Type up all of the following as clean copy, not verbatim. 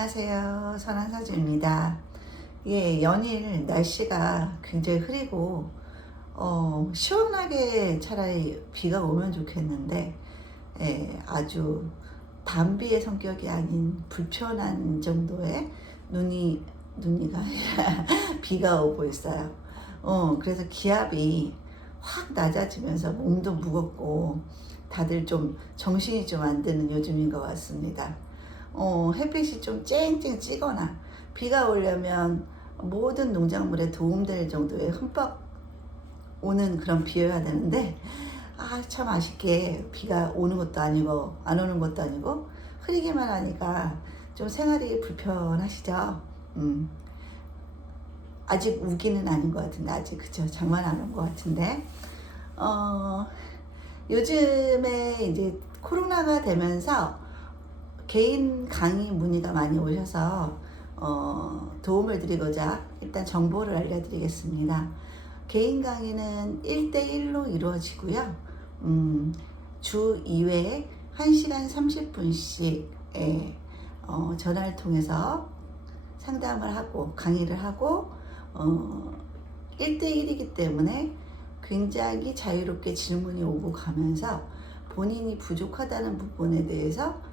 안녕하세요. 선한사주입니다. 예, 연일 날씨가 굉장히 흐리고, 시원하게 차라리 비가 오면 좋겠는데, 예, 아주 단비의 성격이 아닌 불편한 정도의 눈이가 아니라 비가 오고 있어요. 그래서 기압이 확 낮아지면서 몸도 무겁고, 다들 좀 정신이 좀 안 드는 요즘인 것 같습니다. 햇빛이 좀 쨍쨍 찌거나 비가 오려면 모든 농작물에 도움될 정도의 흠뻑 오는 그런 비여야 되는데, 참 아쉽게 비가 오는 것도 아니고 안 오는 것도 아니고 흐리기만 하니까 좀 생활이 불편하시죠. 아직 우기는 아닌 것 같은데, 아직 그죠, 장만 안 온 것 같은데, 요즘에 이제 코로나가 되면서 개인 강의 문의가 많이 오셔서 도움을 드리고자 일단 정보를 알려드리겠습니다. 개인 강의는 1대1로 이루어지고요. 주 2회에 1시간 30분씩 전화를 통해서 상담을 하고 강의를 하고 1대1이기 때문에 굉장히 자유롭게 질문이 오고 가면서 본인이 부족하다는 부분에 대해서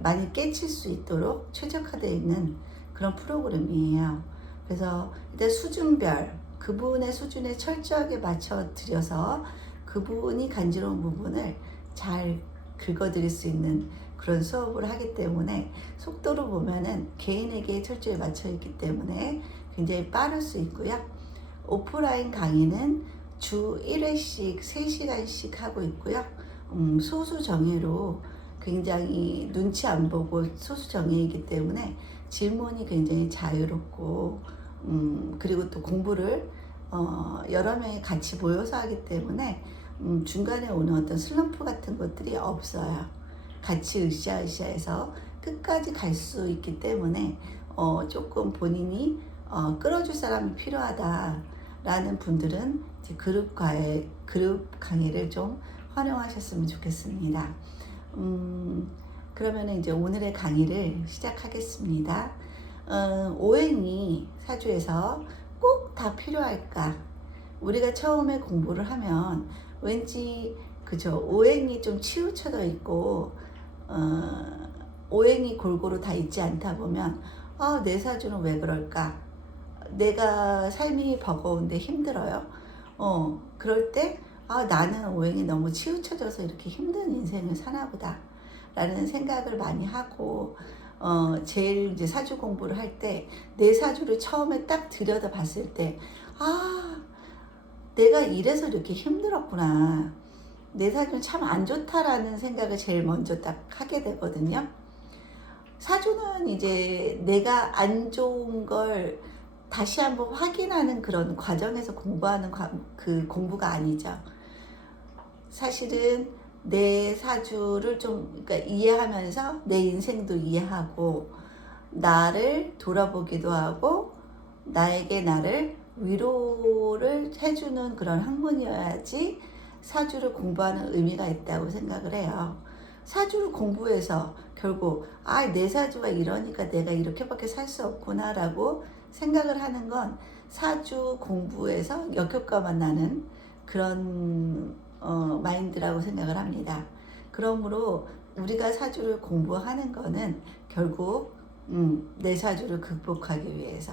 많이 깨칠 수 있도록 최적화되어 있는 그런 프로그램이에요. 그래서 일단 수준별 그분의 수준에 철저하게 맞춰 드려서 그분이 간지러운 부분을 잘 긁어드릴 수 있는 그런 수업을 하기 때문에, 속도로 보면은 개인에게 철저히 맞춰 있기 때문에 굉장히 빠를 수 있고요. 오프라인 강의는 주 1회씩 3시간씩 하고 있고요. 소수 정예로 굉장히 눈치 안 보고 소수 정예이기 때문에 질문이 굉장히 자유롭고, 그리고 또 공부를 여러 명이 같이 모여서 하기 때문에 중간에 오는 어떤 슬럼프 같은 것들이 없어요. 같이 으쌰으쌰해서 끝까지 갈 수 있기 때문에 조금 본인이 끌어줄 사람이 필요하다라는 분들은 이제 그룹 강의를 좀 활용하셨으면 좋겠습니다. 그러면 이제 오늘의 강의를 시작하겠습니다. 오행이 사주에서 꼭 다 필요할까? 우리가 처음에 공부를 하면 왠지 그죠, 오행이 좀 치우쳐져 있고 오행이 골고루 다 있지 않다 보면 내 사주는 왜 그럴까? 내가 삶이 버거운데 힘들어요. 그럴 때 나는 오행이 너무 치우쳐져서 이렇게 힘든 인생을 사나 보다 라는 생각을 많이 하고, 제일 이제 사주 공부를 할 때 내 사주를 처음에 딱 들여다 봤을 때, 내가 이래서 이렇게 힘들었구나, 내 사주는 참 안 좋다라는 생각을 제일 먼저 딱 하게 되거든요. 사주는 이제 내가 안 좋은 걸 다시 한번 확인하는 그런 과정에서 공부하는 그 공부가 아니죠. 사실은 내 사주를 좀 그러니까 이해하면서 내 인생도 이해하고 나를 돌아보기도 하고 나에게 나를 위로를 해주는 그런 학문이어야지 사주를 공부하는 의미가 있다고 생각을 해요. 사주를 공부해서 결국 내 사주가 이러니까 내가 이렇게밖에 살 수 없구나 라고 생각을 하는 건 사주 공부에서 역효과만 나는 그런 마인드라고 생각을 합니다. 그러므로 우리가 사주를 공부하는 거는 결국 내 사주를 극복하기 위해서,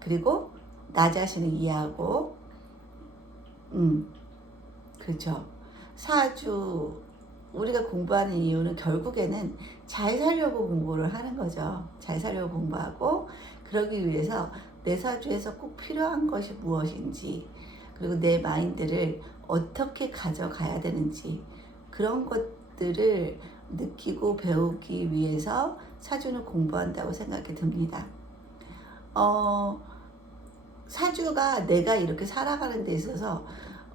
그리고 나 자신을 이해하고, 그렇죠. 사주 우리가 공부하는 이유는 결국에는 잘 살려고 공부를 하는 거죠. 잘 살려고 공부하고, 그러기 위해서 내 사주에서 꼭 필요한 것이 무엇인지, 그리고 내 마인드를 어떻게 가져가야 되는지, 그런 것들을 느끼고 배우기 위해서 사주는 공부한다고 생각이 듭니다. 사주가 내가 이렇게 살아가는 데 있어서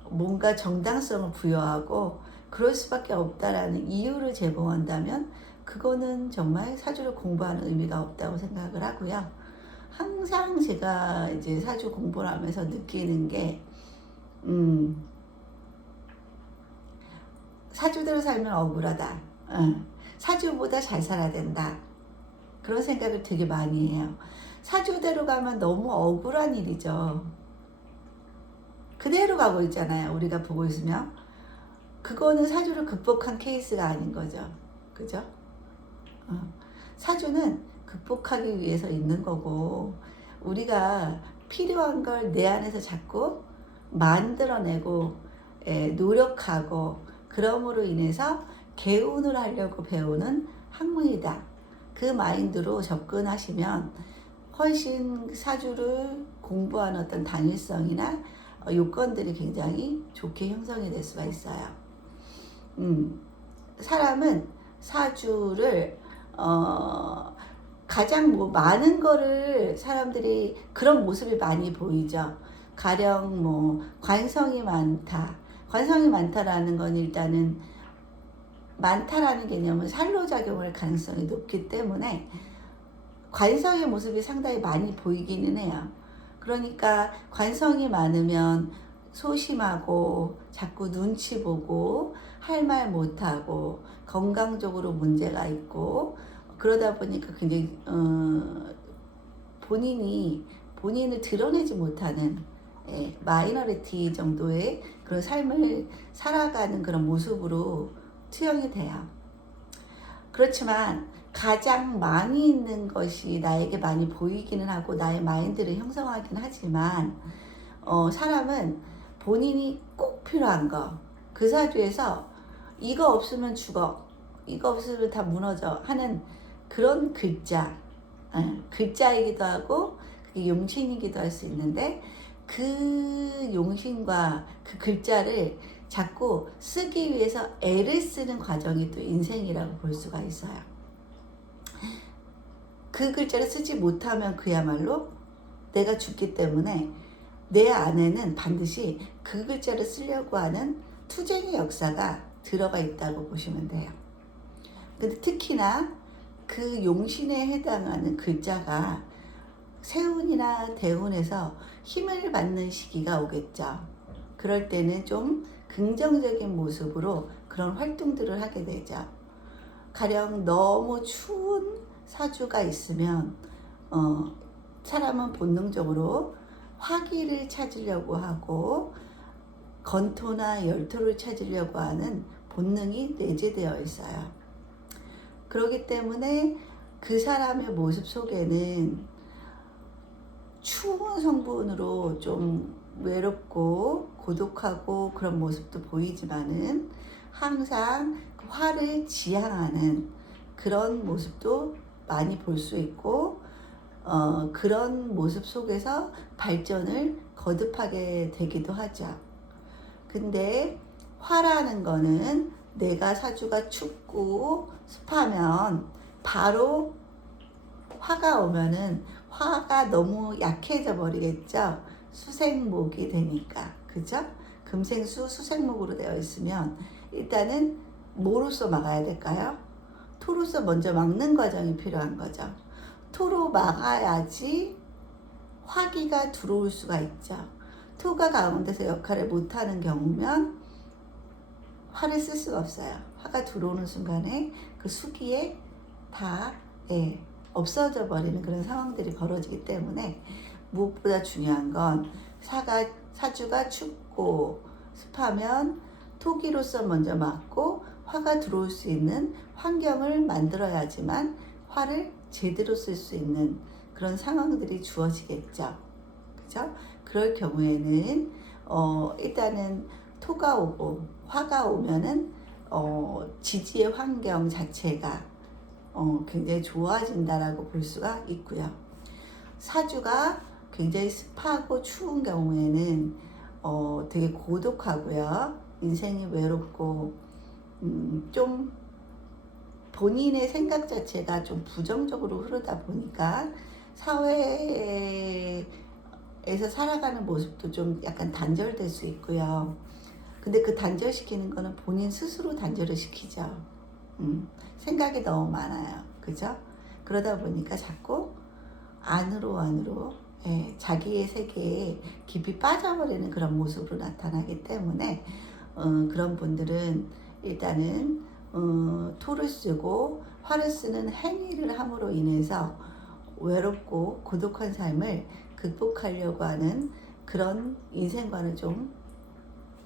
뭔가 정당성을 부여하고 그럴 수밖에 없다라는 이유를 제공한다면 그거는 정말 사주를 공부하는 의미가 없다고 생각을 하고요. 항상 제가 이제 사주 공부를 하면서 느끼는 게, 사주대로 살면 억울하다. 사주보다 잘 살아야 된다. 그런 생각을 되게 많이 해요. 사주대로 가면 너무 억울한 일이죠. 그대로 가고 있잖아요. 우리가 보고 있으면. 그거는 사주를 극복한 케이스가 아닌 거죠. 그죠? 사주는 극복하기 위해서 있는 거고, 우리가 필요한 걸 내 안에서 자꾸 만들어내고 노력하고, 그럼으로 인해서 개운을 하려고 배우는 학문이다. 그 마인드로 접근하시면 훨씬 사주를 공부하는 어떤 단일성이나 요건들이 굉장히 좋게 형성이 될 수가 있어요. 사람은 사주를 가장 뭐 많은 거를 사람들이 그런 모습이 많이 보이죠. 가령 뭐 관성이 많다. 관성이 많다라는 건 일단은 많다라는 개념은 산로작용할 가능성이 높기 때문에 관성의 모습이 상당히 많이 보이기는 해요. 그러니까 관성이 많으면 소심하고 자꾸 눈치 보고 할 말 못하고 건강적으로 문제가 있고, 그러다 보니까 굉장히 본인을 드러내지 못하는 마이너리티 정도의 그런 삶을 살아가는 그런 모습으로 투영이 돼요. 그렇지만 가장 많이 있는 것이 나에게 많이 보이기는 하고 나의 마인드를 형성하긴 하지만 사람은 본인이 꼭 필요한 거, 그 사주에서 이거 없으면 죽어, 이거 없으면 다 무너져 하는 그런 글자이기도 하고 그게 용신이기도 할 수 있는데, 그 용신과 그 글자를 자꾸 쓰기 위해서 애를 쓰는 과정이 또 인생이라고 볼 수가 있어요. 그 글자를 쓰지 못하면 그야말로 내가 죽기 때문에 내 안에는 반드시 그 글자를 쓰려고 하는 투쟁의 역사가 들어가 있다고 보시면 돼요. 근데 특히나 그 용신에 해당하는 글자가 세운이나 대운에서 힘을 받는 시기가 오겠죠. 그럴 때는 좀 긍정적인 모습으로 그런 활동들을 하게 되죠. 가령 너무 추운 사주가 있으면 사람은 본능적으로 화기를 찾으려고 하고 건토나 열토를 찾으려고 하는 본능이 내재되어 있어요. 그렇기 때문에 그 사람의 모습 속에는 추운 성분으로 좀 외롭고 고독하고 그런 모습도 보이지만은 항상 화를 지향하는 그런 모습도 많이 볼 수 있고, 그런 모습 속에서 발전을 거듭하게 되기도 하죠. 근데 화라는 거는 내가 사주가 춥고 습하면 바로 화가 오면은 화가 너무 약해져 버리겠죠. 수생목이 되니까. 그죠? 금생수 수생목으로 되어 있으면 일단은 뭐로서 막아야 될까요? 토로서 먼저 막는 과정이 필요한 거죠. 토로 막아야지 화기가 들어올 수가 있죠. 토가 가운데서 역할을 못하는 경우면 화를 쓸 수가 없어요. 화가 들어오는 순간에 그 수기에 다 없어져 버리는 그런 상황들이 벌어지기 때문에 무엇보다 중요한 건 사주가 춥고 습하면 토기로서 먼저 막고 화가 들어올 수 있는 환경을 만들어야지만 화를 제대로 쓸 수 있는 그런 상황들이 주어지겠죠. 그죠? 그럴 경우에는 일단은 토가 오고 화가 오면은 지지의 환경 자체가 굉장히 좋아진다라고 볼 수가 있고요. 사주가 굉장히 습하고 추운 경우에는 되게 고독하고요. 인생이 외롭고 좀 본인의 생각 자체가 좀 부정적으로 흐르다 보니까 사회에서 살아가는 모습도 좀 약간 단절될 수 있고요. 근데 그 단절시키는 거는 본인 스스로 단절을 시키죠. 생각이 너무 많아요. 그죠? 그러다 보니까 자꾸 안으로 자기의 세계에 깊이 빠져버리는 그런 모습으로 나타나기 때문에 그런 분들은 일단은 토를 쓰고 화를 쓰는 행위를 함으로 인해서 외롭고 고독한 삶을 극복하려고 하는 그런 인생관을 좀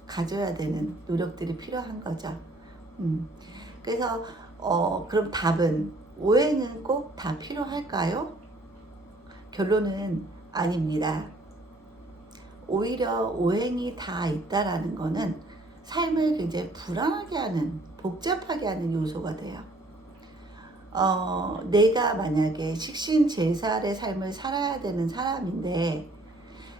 가져야 되는 노력들이 필요한 거죠. 그래서 그럼 답은 오행은 꼭 다 필요할까요? 결론은 아닙니다. 오히려 오행이 다 있다라는 거는 삶을 굉장히 불안하게 하는, 복잡하게 하는 요소가 돼요. 내가 만약에 식신제살의 삶을 살아야 되는 사람인데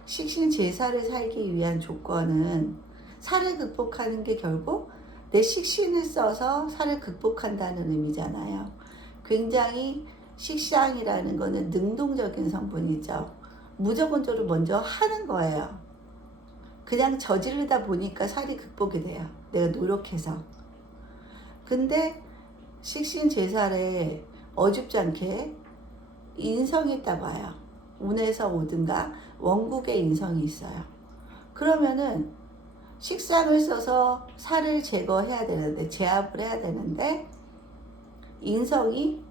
식신제살을 살기 위한 조건은 살을 극복하는 게 결국 내 식신을 써서 살을 극복한다는 의미잖아요. 굉장히 식상이라는 거는 능동적인 성분이죠. 무조건적으로 먼저 하는 거예요. 그냥 저지르다 보니까 살이 극복이 돼요. 내가 노력해서. 근데 식신제살에 어줍지 않게 인성이 있다고 봐요. 운에서 오든가 원국의 인성이 있어요. 그러면은 식상을 써서 살을 제거해야 되는데, 제압을 해야 되는데 인성이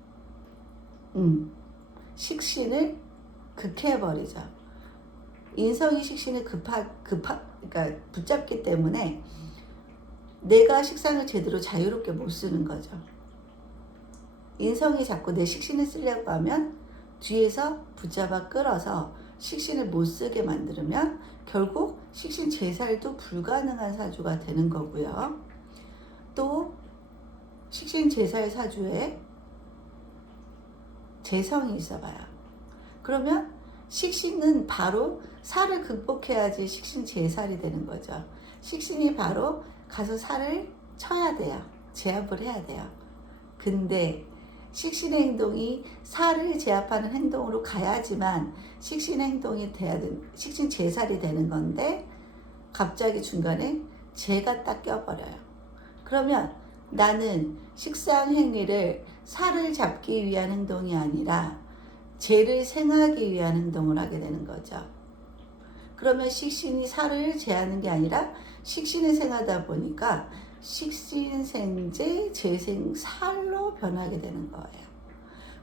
식신을 극해버리죠. 인성이 식신을 그러니까 붙잡기 때문에 내가 식상을 제대로 자유롭게 못 쓰는 거죠. 인성이 자꾸 내 식신을 쓰려고 하면 뒤에서 붙잡아 끌어서 식신을 못 쓰게 만들면 결국 식신 제살도 불가능한 사주가 되는 거고요. 또 식신 제살 사주에 재성이 있어봐요. 그러면 식신은 바로 살을 극복해야지 식신 제살이 되는 거죠. 식신이 바로 가서 살을 쳐야 돼요. 제압을 해야 돼요. 근데 식신의 행동이 살을 제압하는 행동으로 가야지만 식신 행동이 돼야 돼. 식신 제살이 되는 건데 갑자기 중간에 재가 딱 껴버려요. 그러면 나는 식상 행위를 살을 잡기 위한 행동이 아니라 재를 생하기 위한 행동을 하게 되는 거죠. 그러면 식신이 살을 제하는 게 아니라 식신을 생하다 보니까 식신생재 재생살로 변하게 되는 거예요.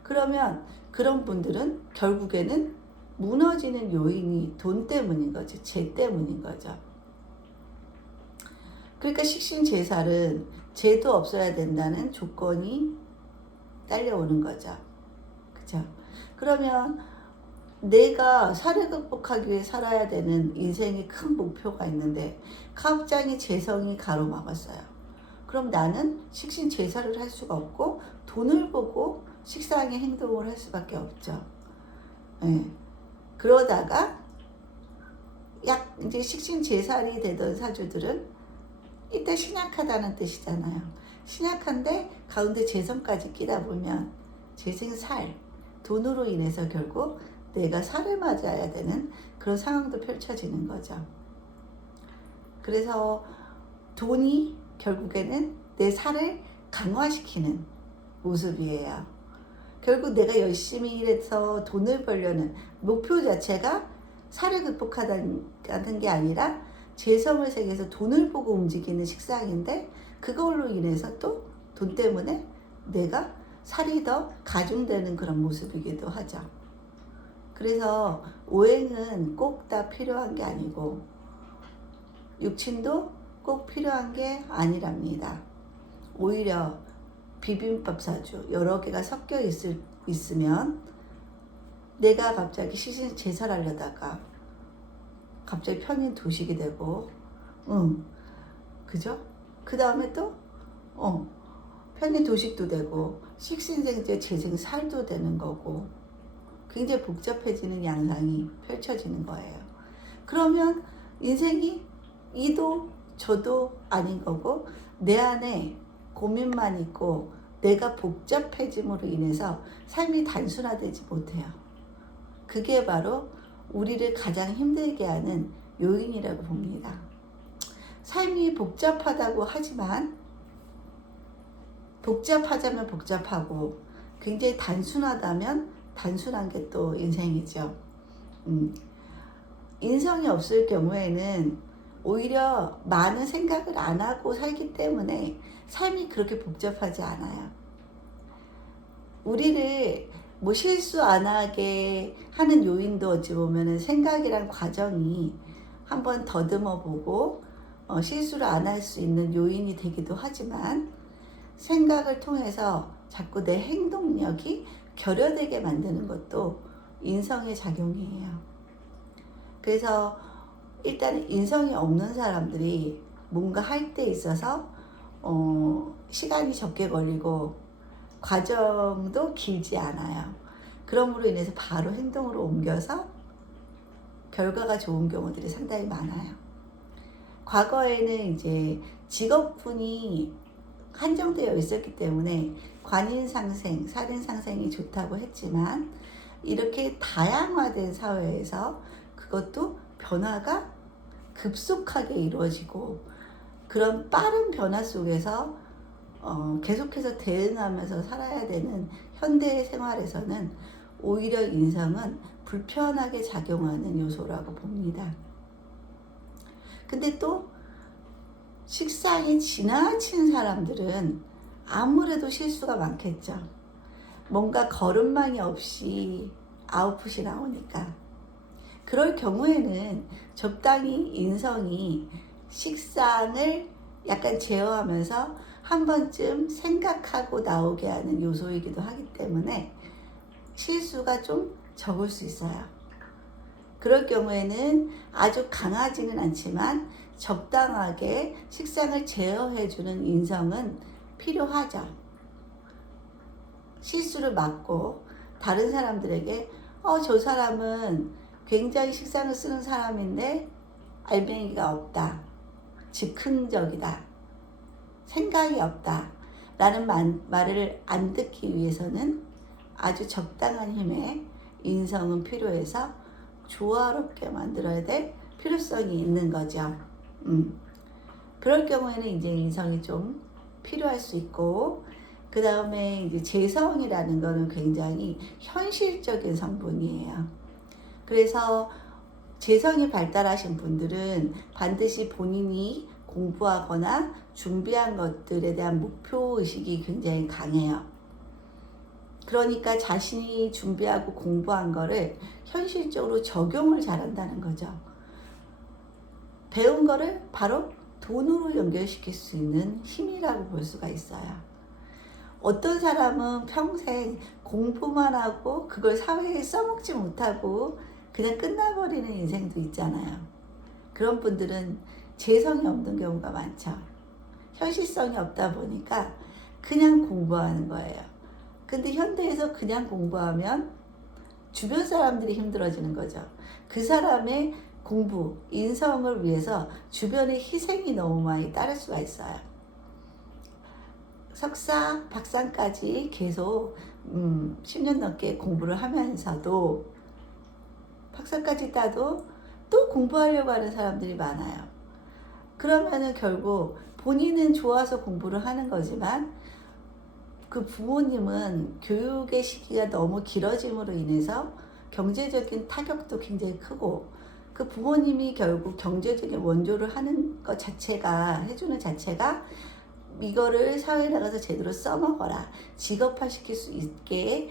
그러면 그런 분들은 결국에는 무너지는 요인이 돈 때문인 거죠. 재 때문인 거죠. 그러니까 식신제살은 재도 없어야 된다는 조건이 딸려오는 거죠. 그죠? 그러면 내가 살을 극복하기 위해 살아야 되는 인생의 큰 목표가 있는데 갑자기 재성이 가로막았어요. 그럼 나는 식신 제사를 할 수가 없고 돈을 보고 식상의 행동을 할 수밖에 없죠. 네. 그러다가 이제 식신 제살이 되던 사주들은 이때 신약하다는 뜻이잖아요. 신약한데 가운데 재성까지 끼다 보면 재생살, 돈으로 인해서 결국 내가 살을 맞아야 되는 그런 상황도 펼쳐지는 거죠. 그래서 돈이 결국에는 내 살을 강화시키는 모습이에요. 결국 내가 열심히 일해서 돈을 벌려는 목표 자체가 살을 극복하다는 게 아니라 재성을 세계에서 돈을 보고 움직이는 식상인데 그걸로 인해서 또 돈 때문에 내가 살이 더 가중되는 그런 모습이기도 하죠. 그래서 오행은 꼭 다 필요한 게 아니고 육친도 꼭 필요한 게 아니랍니다. 오히려 비빔밥 사주 여러 개가 섞여 있으면 내가 갑자기 식신 제살하려다가 갑자기 편인 도식이 되고 그죠? 그 다음에 또 편인 도식도 되고 식신생재 재생살도 되는 거고 굉장히 복잡해지는 양상이 펼쳐지는 거예요. 그러면 인생이 이도 저도 아닌 거고 내 안에 고민만 있고 내가 복잡해짐으로 인해서 삶이 단순화되지 못해요. 그게 바로 우리를 가장 힘들게 하는 요인이라고 봅니다. 삶이 복잡하다고 하지만 복잡하자면 복잡하고 굉장히 단순하다면 단순한 게 또 인생이죠. 인성이 없을 경우에는 오히려 많은 생각을 안 하고 살기 때문에 삶이 그렇게 복잡하지 않아요. 우리를 뭐 실수 안 하게 하는 요인도 어찌 보면은 생각이란 과정이 한번 더듬어 보고 실수를 안 할 수 있는 요인이 되기도 하지만, 생각을 통해서 자꾸 내 행동력이 결여되게 만드는 것도 인성의 작용이에요. 그래서 일단 인성이 없는 사람들이 뭔가 할 때 있어서 시간이 적게 걸리고 과정도 길지 않아요. 그러므로 인해서 바로 행동으로 옮겨서 결과가 좋은 경우들이 상당히 많아요. 과거에는 이제 직업군이 한정되어 있었기 때문에 관인상생, 살인상생이 좋다고 했지만, 이렇게 다양화된 사회에서 그것도 변화가 급속하게 이루어지고, 그런 빠른 변화 속에서 계속해서 대응하면서 살아야 되는 현대의 생활에서는 오히려 인성은 불편하게 작용하는 요소라고 봅니다. 근데 또 식상이 지나친 사람들은 아무래도 실수가 많겠죠. 뭔가 거름망이 없이 아웃풋이 나오니까. 그럴 경우에는 적당히 인성이 식상을 약간 제어하면서 한 번쯤 생각하고 나오게 하는 요소이기도 하기 때문에 실수가 좀 적을 수 있어요. 그럴 경우에는 아주 강하지는 않지만 적당하게 식상을 제어해주는 인성은 필요하죠. 실수를 막고 다른 사람들에게 저 사람은 굉장히 식상을 쓰는 사람인데 알맹이가 없다, 즉흥적이다, 생각이 없다 라는 말을 안 듣기 위해서는 아주 적당한 힘의 인성은 필요해서 조화롭게 만들어야 될 필요성이 있는 거죠. 그럴 경우에는 이제 인성이 좀 필요할 수 있고, 그 다음에 이제 재성이라는 거는 굉장히 현실적인 성분이에요. 그래서 재성이 발달하신 분들은 반드시 본인이 공부하거나 준비한 것들에 대한 목표의식이 굉장히 강해요. 그러니까 자신이 준비하고 공부한 거를 현실적으로 적용을 잘한다는 거죠. 배운 거를 바로 돈으로 연결시킬 수 있는 힘이라고 볼 수가 있어요. 어떤 사람은 평생 공부만 하고 그걸 사회에 써먹지 못하고 그냥 끝나버리는 인생도 있잖아요. 그런 분들은 재성이 없는 경우가 많죠. 현실성이 없다 보니까 그냥 공부하는 거예요. 근데 현대에서 그냥 공부하면 주변 사람들이 힘들어지는 거죠. 그 사람의 공부, 인성을 위해서 주변의 희생이 너무 많이 따를 수가 있어요. 석사, 박사까지 계속 10년 넘게 공부를 하면서도 박사까지 따도 또 공부하려고 하는 사람들이 많아요. 그러면은 결국 본인은 좋아서 공부를 하는 거지만 그 부모님은 교육의 시기가 너무 길어짐으로 인해서 경제적인 타격도 굉장히 크고, 그 부모님이 결국 경제적인 원조를 하는 것 자체가, 해주는 자체가 이거를 사회에 나가서 제대로 써먹어라, 직업화시킬 수 있게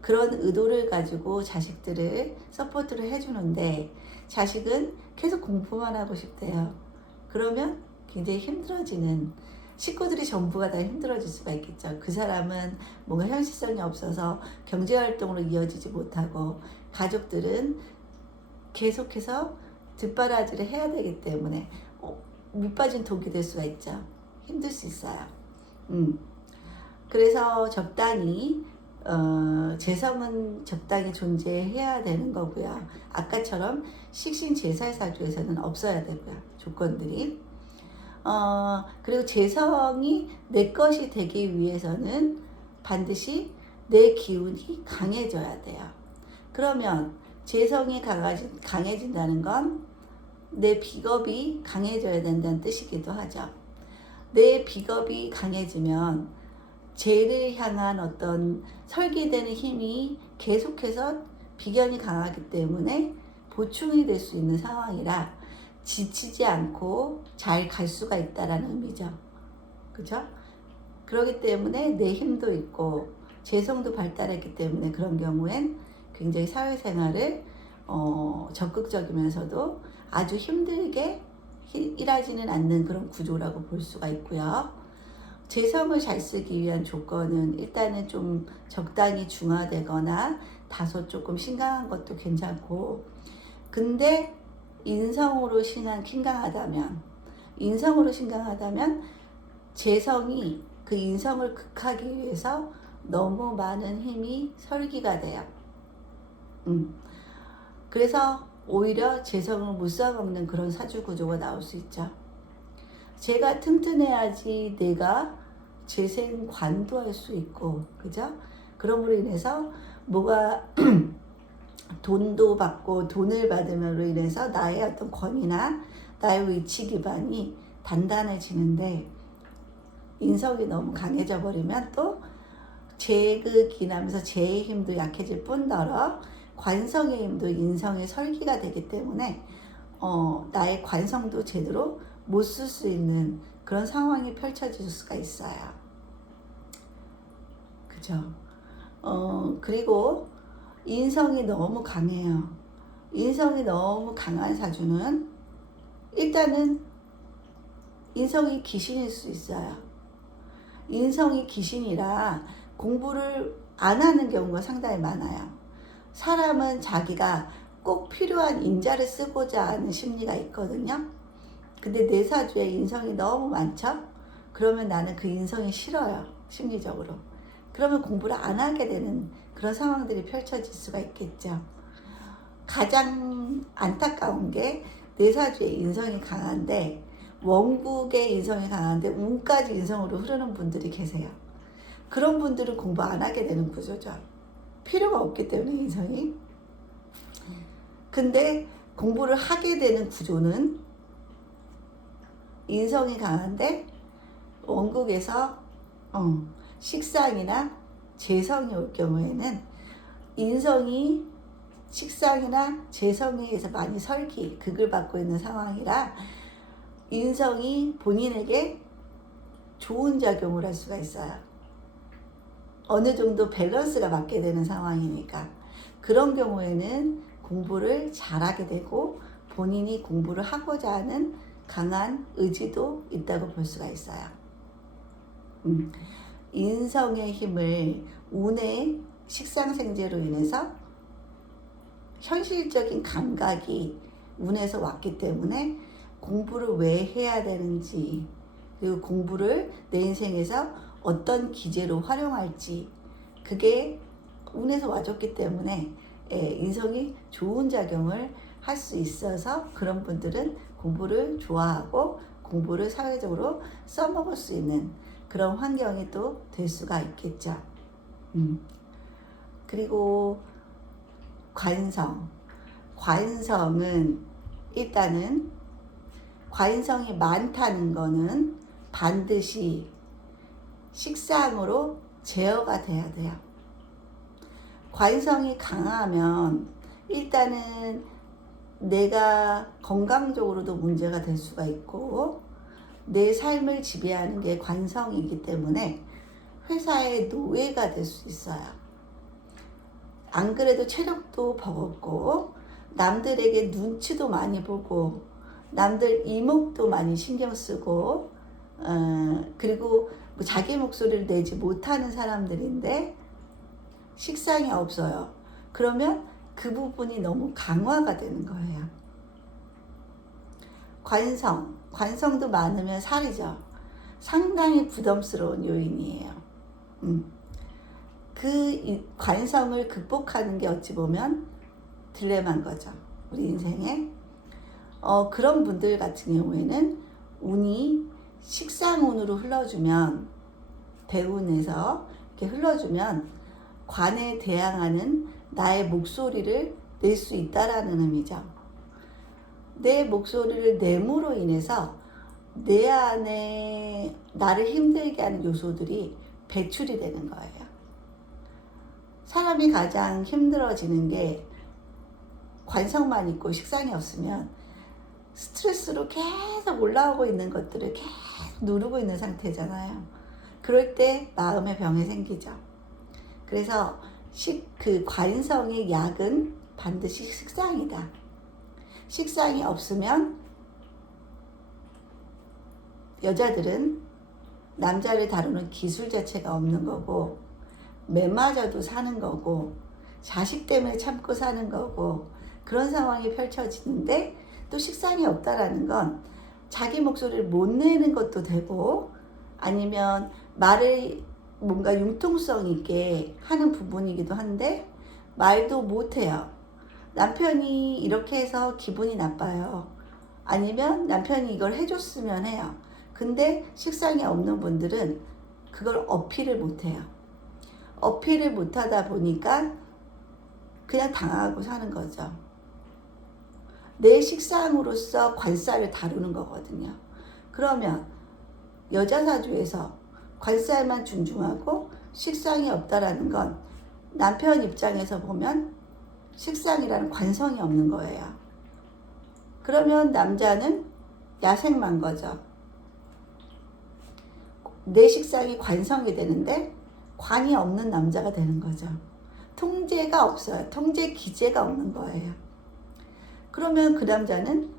그런 의도를 가지고 자식들을 서포트를 해주는데, 자식은 계속 공부만 하고 싶대요. 그러면 굉장히 힘들어지는, 식구들이 전부가 다 힘들어질 수가 있겠죠. 그 사람은 뭔가 현실성이 없어서 경제활동으로 이어지지 못하고, 가족들은 계속해서 뒷바라지를 해야 되기 때문에 밑빠진 독이 될 수가 있죠. 힘들 수 있어요. 그래서 적당히 재성은 적당히 존재해야 되는 거고요. 아까처럼 식신제살사주에서는 없어야 되고요. 조건들이. 그리고 재성이 내 것이 되기 위해서는 반드시 내 기운이 강해져야 돼요. 그러면 재성이 강해진다는 건 내 비겁이 강해져야 된다는 뜻이기도 하죠. 내 비겁이 강해지면 죄를 향한 어떤 설계되는 힘이 계속해서 비견이 강하기 때문에 보충이 될 수 있는 상황이라 지치지 않고 잘 갈 수가 있다라는 의미죠. 그죠? 그렇기 때문에 내 힘도 있고 재성도 발달했기 때문에 그런 경우엔 굉장히 사회생활을 적극적이면서도 아주 힘들게 일하지는 않는 그런 구조라고 볼 수가 있고요. 재성을 잘 쓰기 위한 조건은 일단은 좀 적당히 중화되거나 다소 조금 신강한 것도 괜찮고, 근데 인성으로 신강하다면 재성이 그 인성을 극하기 위해서 너무 많은 힘이 설기가 돼요. 그래서 오히려 재성을 못 써먹는 그런 사주 구조가 나올 수 있죠. 제가 튼튼해야지 내가 재생관도 할 수 있고, 그죠? 그럼으로 인해서 뭐가 돈도 받고 돈을 받음으로 인해서 나의 어떤 권위나 나의 위치 기반이 단단해지는데, 인성이 너무 강해져 버리면 또 제극이 나면서 제의 힘도 약해질 뿐더러 관성의 힘도 인성의 설기가 되기 때문에 나의 관성도 제대로 못 쓸 수 있는 그런 상황이 펼쳐질 수가 있어요. 그죠? 그리고 인성이 너무 강해요. 인성이 너무 강한 사주는 일단은 인성이 귀신일 수 있어요. 인성이 귀신이라 공부를 안 하는 경우가 상당히 많아요. 사람은 자기가 꼭 필요한 인자를 쓰고자 하는 심리가 있거든요. 근데 내 사주에 인성이 너무 많죠? 그러면 나는 그 인성이 싫어요. 심리적으로. 그러면 공부를 안 하게 되는 그런 상황들이 펼쳐질 수가 있겠죠. 가장 안타까운 게 내 사주에 인성이 강한데, 원국의 인성이 강한데 운까지 인성으로 흐르는 분들이 계세요. 그런 분들은 공부 안 하게 되는 구조죠. 필요가 없기 때문에 인성이. 근데 공부를 하게 되는 구조는 인성이 강한데 원국에서 식상이나 재성이 올 경우에는 인성이 식상이나 재성에 의해서 많이 극을 받고 있는 상황이라 인성이 본인에게 좋은 작용을 할 수가 있어요. 어느 정도 밸런스가 맞게 되는 상황이니까. 그런 경우에는 공부를 잘하게 되고 본인이 공부를 하고자 하는 강한 의지도 있다고 볼 수가 있어요. 인성의 힘을 운의 식상생재로 인해서 현실적인 감각이 운에서 왔기 때문에 공부를 왜 해야 되는지, 그리고 공부를 내 인생에서 어떤 기제로 활용할지, 그게 운에서 와줬기 때문에 인성이 좋은 작용을 할 수 있어서 그런 분들은 공부를 좋아하고 공부를 사회적으로 써먹을 수 있는 그런 환경이 또 될 수가 있겠죠. 그리고 관성은 일단은 관성이 많다는 거는 반드시 식상으로 제어가 돼야 돼요. 관성이 강하면 일단은 내가 건강적으로도 문제가 될 수가 있고, 내 삶을 지배하는 게 관성이기 때문에 회사의 노예가 될 수 있어요. 안 그래도 체력도 버겁고 남들에게 눈치도 많이 보고 남들 이목도 많이 신경 쓰고 그리고 자기 목소리를 내지 못하는 사람들인데 식상이 없어요. 그러면 그 부분이 너무 강화가 되는 거예요. 관성도 많으면 살이죠. 상당히 부담스러운 요인이에요. 그 관성을 극복하는 게 어찌 보면 딜레마인 거죠. 우리 인생에. 그런 분들 같은 경우에는 운이 식상운으로 흘러주면, 대운에서 이렇게 흘러주면 관에 대항하는 나의 목소리를 낼 수 있다라는 의미죠. 내 목소리를 내므로 인해서 내 안에 나를 힘들게 하는 요소들이 배출이 되는 거예요. 사람이 가장 힘들어지는 게 관성만 있고 식상이 없으면 스트레스로 계속 올라오고 있는 것들을 계속 누르고 있는 상태잖아요. 그럴 때 마음의 병이 생기죠. 그래서 그 관성의 약은 반드시 식상이다. 식상이 없으면 여자들은 남자를 다루는 기술 자체가 없는 거고, 매맞아도 사는 거고, 자식 때문에 참고 사는 거고, 그런 상황이 펼쳐지는데, 또 식상이 없다라는 건 자기 목소리를 못 내는 것도 되고, 아니면 말을 뭔가 융통성 있게 하는 부분이기도 한데 말도 못해요. 남편이 이렇게 해서 기분이 나빠요. 아니면 남편이 이걸 해줬으면 해요. 근데 식상이 없는 분들은 그걸 어필을 못해요. 어필을 못하다 보니까 그냥 당하고 사는 거죠. 내 식상으로서 관살을 다루는 거거든요. 그러면 여자 사주에서 관살만 존중하고 식상이 없다라는 건 남편 입장에서 보면 식상이라는 관성이 없는 거예요. 그러면 남자는 야생만 거죠. 내 식상이 관성이 되는데 관이 없는 남자가 되는 거죠. 통제가 없어요. 통제 기제가 없는 거예요. 그러면 그 남자는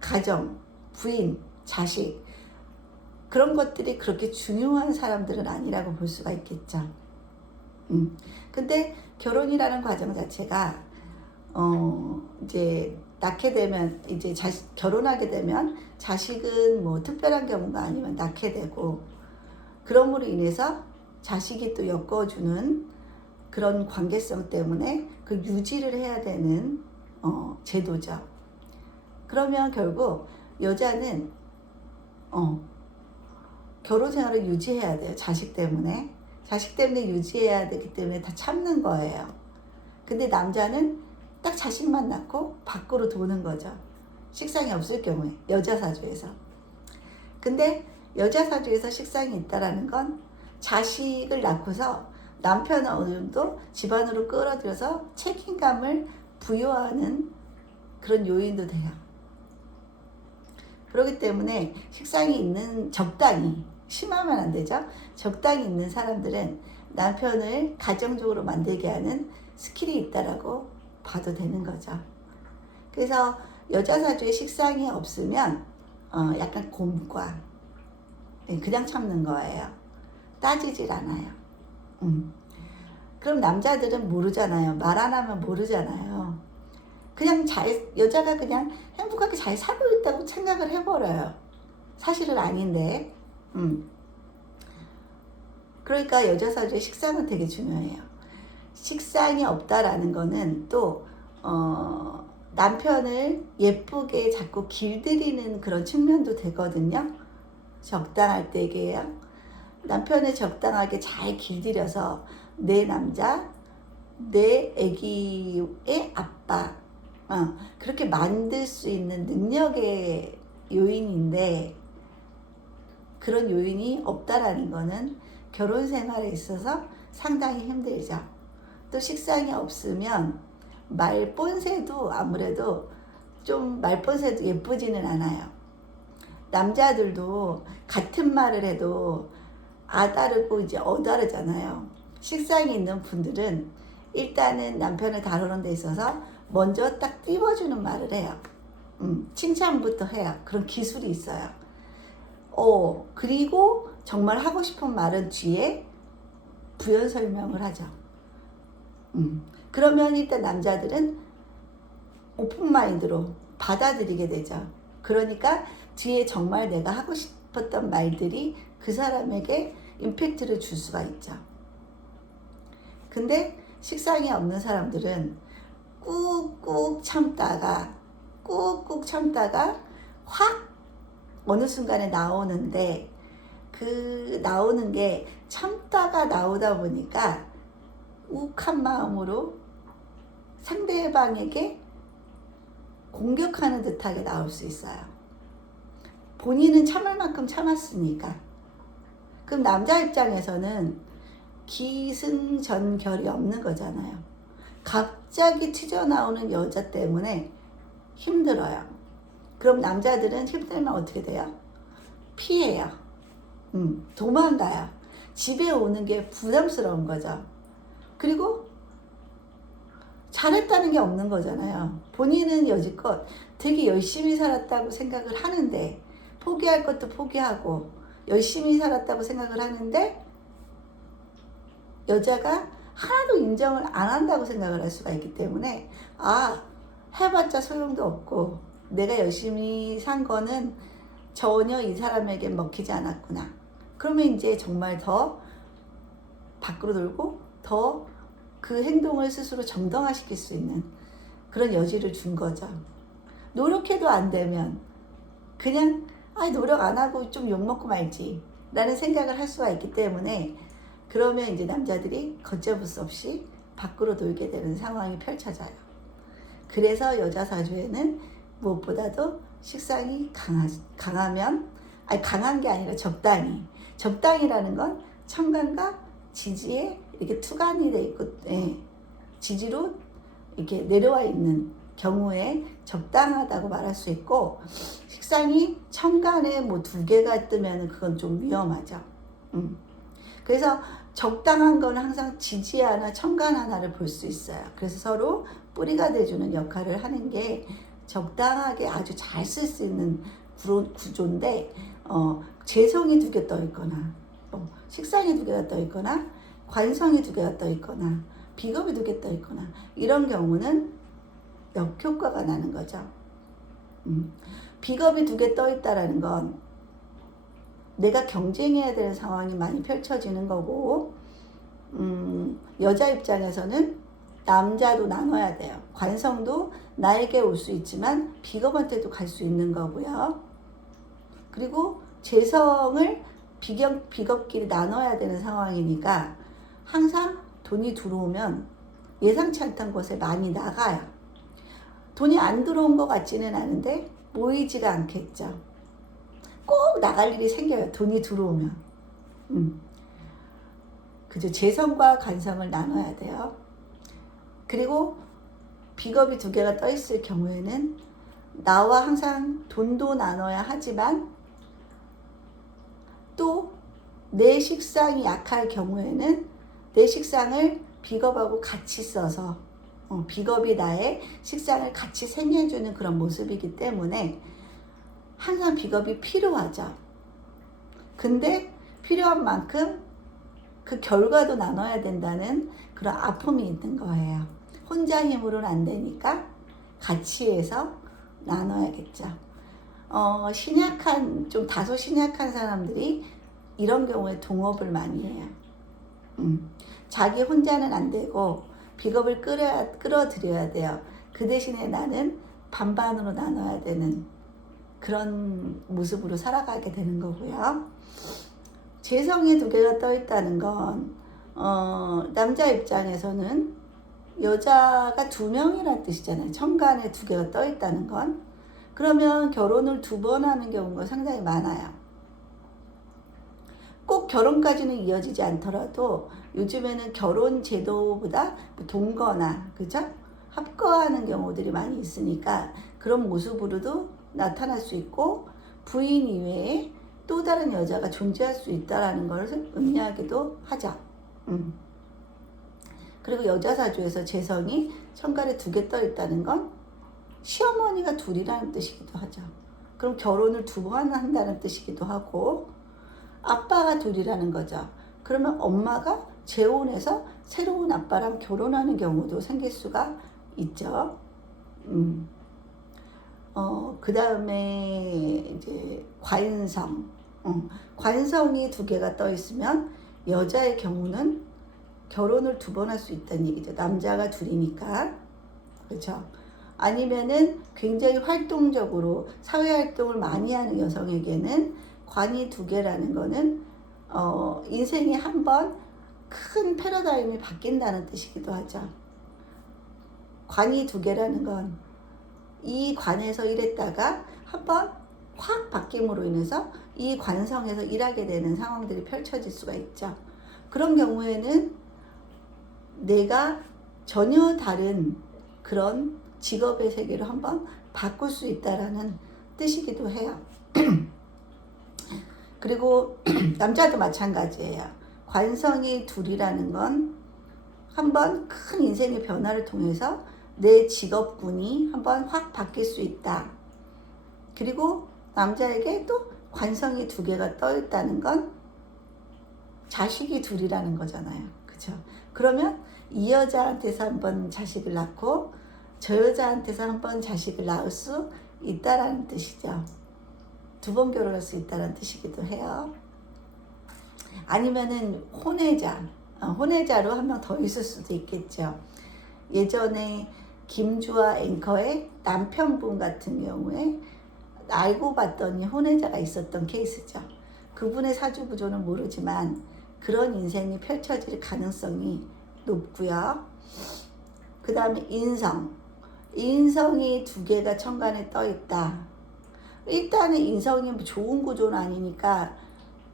가정, 부인, 자식 그런 것들이 그렇게 중요한 사람들은 아니라고 볼 수가 있겠죠. 근데 결혼이라는 과정 자체가 이제 낳게 되면 이제 결혼하게 되면 자식은 뭐 특별한 경우가 아니면 낳게 되고, 그럼으로 인해서 자식이 또 엮어주는 그런 관계성 때문에 그 유지를 해야 되는 제도죠. 그러면 결국 여자는 결혼 생활을 유지해야 돼요. 자식 때문에 유지해야 되기 때문에 다 참는 거예요. 근데 남자는 딱 자식만 낳고 밖으로 도는 거죠. 식상이 없을 경우에, 여자 사주에서. 근데 여자 사주에서 식상이 있다라는 건 자식을 낳고서 남편을 어느 정도 집안으로 끌어들여서 책임감을 부여하는 그런 요인도 돼요. 그렇기 때문에 식상이 있는, 적당히, 심하면 안 되죠. 적당히 있는 사람들은 남편을 가정적으로 만들게 하는 스킬이 있다라고 봐도 되는 거죠. 그래서 여자 사주에 식상이 없으면 약간 곰과 그냥 참는 거예요. 따지질 않아요. 그럼 남자들은 모르잖아요. 말 안 하면 모르잖아요. 그냥 여자가 그냥 행복하게 잘 살고 있다고 생각을 해버려요. 사실은 아닌데. 그러니까 여자 사주의 식상은 되게 중요해요. 식상이 없다라는 거는 또 남편을 예쁘게 자꾸 길들이는 그런 측면도 되거든요. 적당할 때게요. 남편을 적당하게 잘 길들여서 내 남자, 내 아기의 아빠 그렇게 만들 수 있는 능력의 요인인데, 그런 요인이 없다라는 거는 결혼 생활에 있어서 상당히 힘들죠. 또 식상이 없으면 말본새도 아무래도 좀 말본새도 예쁘지는 않아요. 남자들도 같은 말을 해도 아다르고 이제 어다르잖아요. 식상이 있는 분들은 일단은 남편을 다루는 데 있어서 먼저 딱 띄워주는 말을 해요. 칭찬부터 해요. 그런 기술이 있어요. 그리고 정말 하고 싶은 말은 뒤에 부연 설명을 하죠. 그러면 일단 남자들은 오픈마인드로 받아들이게 되죠. 그러니까 뒤에 정말 내가 하고 싶었던 말들이 그 사람에게 임팩트를 줄 수가 있죠. 근데 식상이 없는 사람들은 꾹꾹 참다가 확 어느 순간에 나오는데, 그 나오는 게 참다가 나오다 보니까 욱한 마음으로 상대방에게 공격하는 듯하게 나올 수 있어요. 본인은 참을 만큼 참았으니까. 그럼 남자 입장에서는 기승전결이 없는 거잖아요. 갑자기 튀어나오는 여자 때문에 힘들어요. 그럼 남자들은 힘들면 어떻게 돼요? 피해요. 도망가요. 집에 오는 게 부담스러운 거죠. 그리고 잘했다는 게 없는 거잖아요. 본인은 여지껏 되게 열심히 살았다고 생각을 하는데, 포기할 것도 포기하고 열심히 살았다고 생각을 하는데, 여자가 하나도 인정을 안 한다고 생각을 할 수가 있기 때문에, 아, 해봤자 소용도 없고 내가 열심히 산 거는 전혀 이 사람에게 먹히지 않았구나. 그러면 이제 정말 더 밖으로 돌고 더 그 행동을 스스로 정당화시킬 수 있는 그런 여지를 준 거죠. 노력해도 안 되면 그냥 노력 안 하고 좀 욕먹고 말지 라는 생각을 할 수가 있기 때문에, 그러면 이제 남자들이 걷잡을 수 없이 밖으로 돌게 되는 상황이 펼쳐져요. 그래서 여자 사주에는 무엇보다도 식상이 강하면, 강한 게 아니라 적당이라는 건 천간과 지지에 이렇게 투간이 돼 있고, 지지로 이렇게 내려와 있는 경우에 적당하다고 말할 수 있고, 식상이 천간에 뭐 2개가 뜨면 그건 좀 위험하죠. 그래서 적당한 건 항상 지지 하나, 천간 하나를 볼 수 있어요. 그래서 서로 뿌리가 돼주는 역할을 하는 게 적당하게 아주 잘 쓸 수 있는 구조인데, 재성이 2개 떠 있거나, 식상이 2개가 떠 있거나, 관성이 2개가 떠 있거나, 비겁이 2개 떠 있거나, 이런 경우는 역효과가 나는 거죠. 비겁이 2개 떠 있다라는 건 내가 경쟁해야 되는 상황이 많이 펼쳐지는 거고, 여자 입장에서는 남자도 나눠야 돼요. 관성도 나에게 올 수 있지만 비겁한테도 갈 수 있는 거고요. 그리고 재성을 비겁끼리 나눠야 되는 상황이니까 항상 돈이 들어오면 예상치 않던 곳에 많이 나가요. 돈이 안 들어온 것 같지는 않은데 모이지가 않겠죠. 꼭 나갈 일이 생겨요. 돈이 들어오면. 그죠. 재성과 관성을 나눠야 돼요. 그리고 비겁이 2개가 떠 있을 경우에는 나와 항상 돈도 나눠야 하지만, 또 내 식상이 약할 경우에는 내 식상을 비겁하고 같이 써서 비겁이 나의 식상을 같이 생해주는 그런 모습이기 때문에 항상 비겁이 필요하죠. 근데 필요한 만큼 그 결과도 나눠야 된다는 그런 아픔이 있는 거예요. 혼자 힘으로는 안 되니까 같이 해서 나눠야겠죠. 좀 다소 신약한 사람들이 이런 경우에 동업을 많이 해요. 자기 혼자는 안 되고 비겁을 끌어들여야 돼요. 그 대신에 나는 반반으로 나눠야 되는 그런 모습으로 살아가게 되는 거고요. 재성이 2개가 떠 있다는 건 남자 입장에서는 여자가 2명이라는 뜻이잖아요. 천간에 2개가 떠 있다는 건. 그러면 결혼을 2번 하는 경우가 상당히 많아요. 꼭 결혼까지는 이어지지 않더라도 요즘에는 결혼 제도보다 동거나, 그죠? 합거하는 경우들이 많이 있으니까 그런 모습으로도 나타날 수 있고, 부인 이외에 또 다른 여자가 존재할 수 있다는 것을 의미하기도 하죠. 그리고 여자 사주에서 재성이 천간에 2개 떠 있다는 건 시어머니가 2이라는 뜻이기도 하죠. 그럼 결혼을 2번 한다는 뜻이기도 하고, 아빠가 2이라는 거죠. 그러면 엄마가 재혼해서 새로운 아빠랑 결혼하는 경우도 생길 수가 있죠. 그 다음에 이제 관성. 관성이 2개가 떠 있으면 여자의 경우는 결혼을 2번 할 수 있다는 얘기죠. 남자가 2이니까. 그렇죠. 아니면은 굉장히 활동적으로 사회활동을 많이 하는 여성에게는 관이 2개라는 거는 인생이 한번 큰 패러다임이 바뀐다는 뜻이기도 하죠. 관이 2개라는 건 이 관에서 일했다가 한번 확 바뀜으로 인해서 이 관성에서 일하게 되는 상황들이 펼쳐질 수가 있죠. 그런 경우에는 내가 전혀 다른 그런 직업의 세계로 한번 바꿀 수 있다라는 뜻이기도 해요. 그리고 남자도 마찬가지예요. 관성이 2이라는 건 한번 큰 인생의 변화를 통해서 내 직업군이 한번 확 바뀔 수 있다. 그리고 남자에게 또 관성이 두 개가 떠 있다는 건 자식이 둘이라는 거잖아요. 그죠? 그러면 이 여자한테서 한번 자식을 낳고 저 여자한테서 한번 자식을 낳을 수 있다라는 뜻이죠. 두 번 결혼할 수 있다는 뜻이기도 해요. 아니면은 혼외자로 한 명 더 있을 수도 있겠죠. 예전에 김주아 앵커의 남편분 같은 경우에 알고 봤더니 혼외자가 있었던 케이스죠. 그분의 사주 구조는 모르지만 그런 인생이 펼쳐질 가능성이 높고요. 그 다음에 인성이 두 개가 천간에 떠 있다. 일단은 인성이 좋은 구조는 아니니까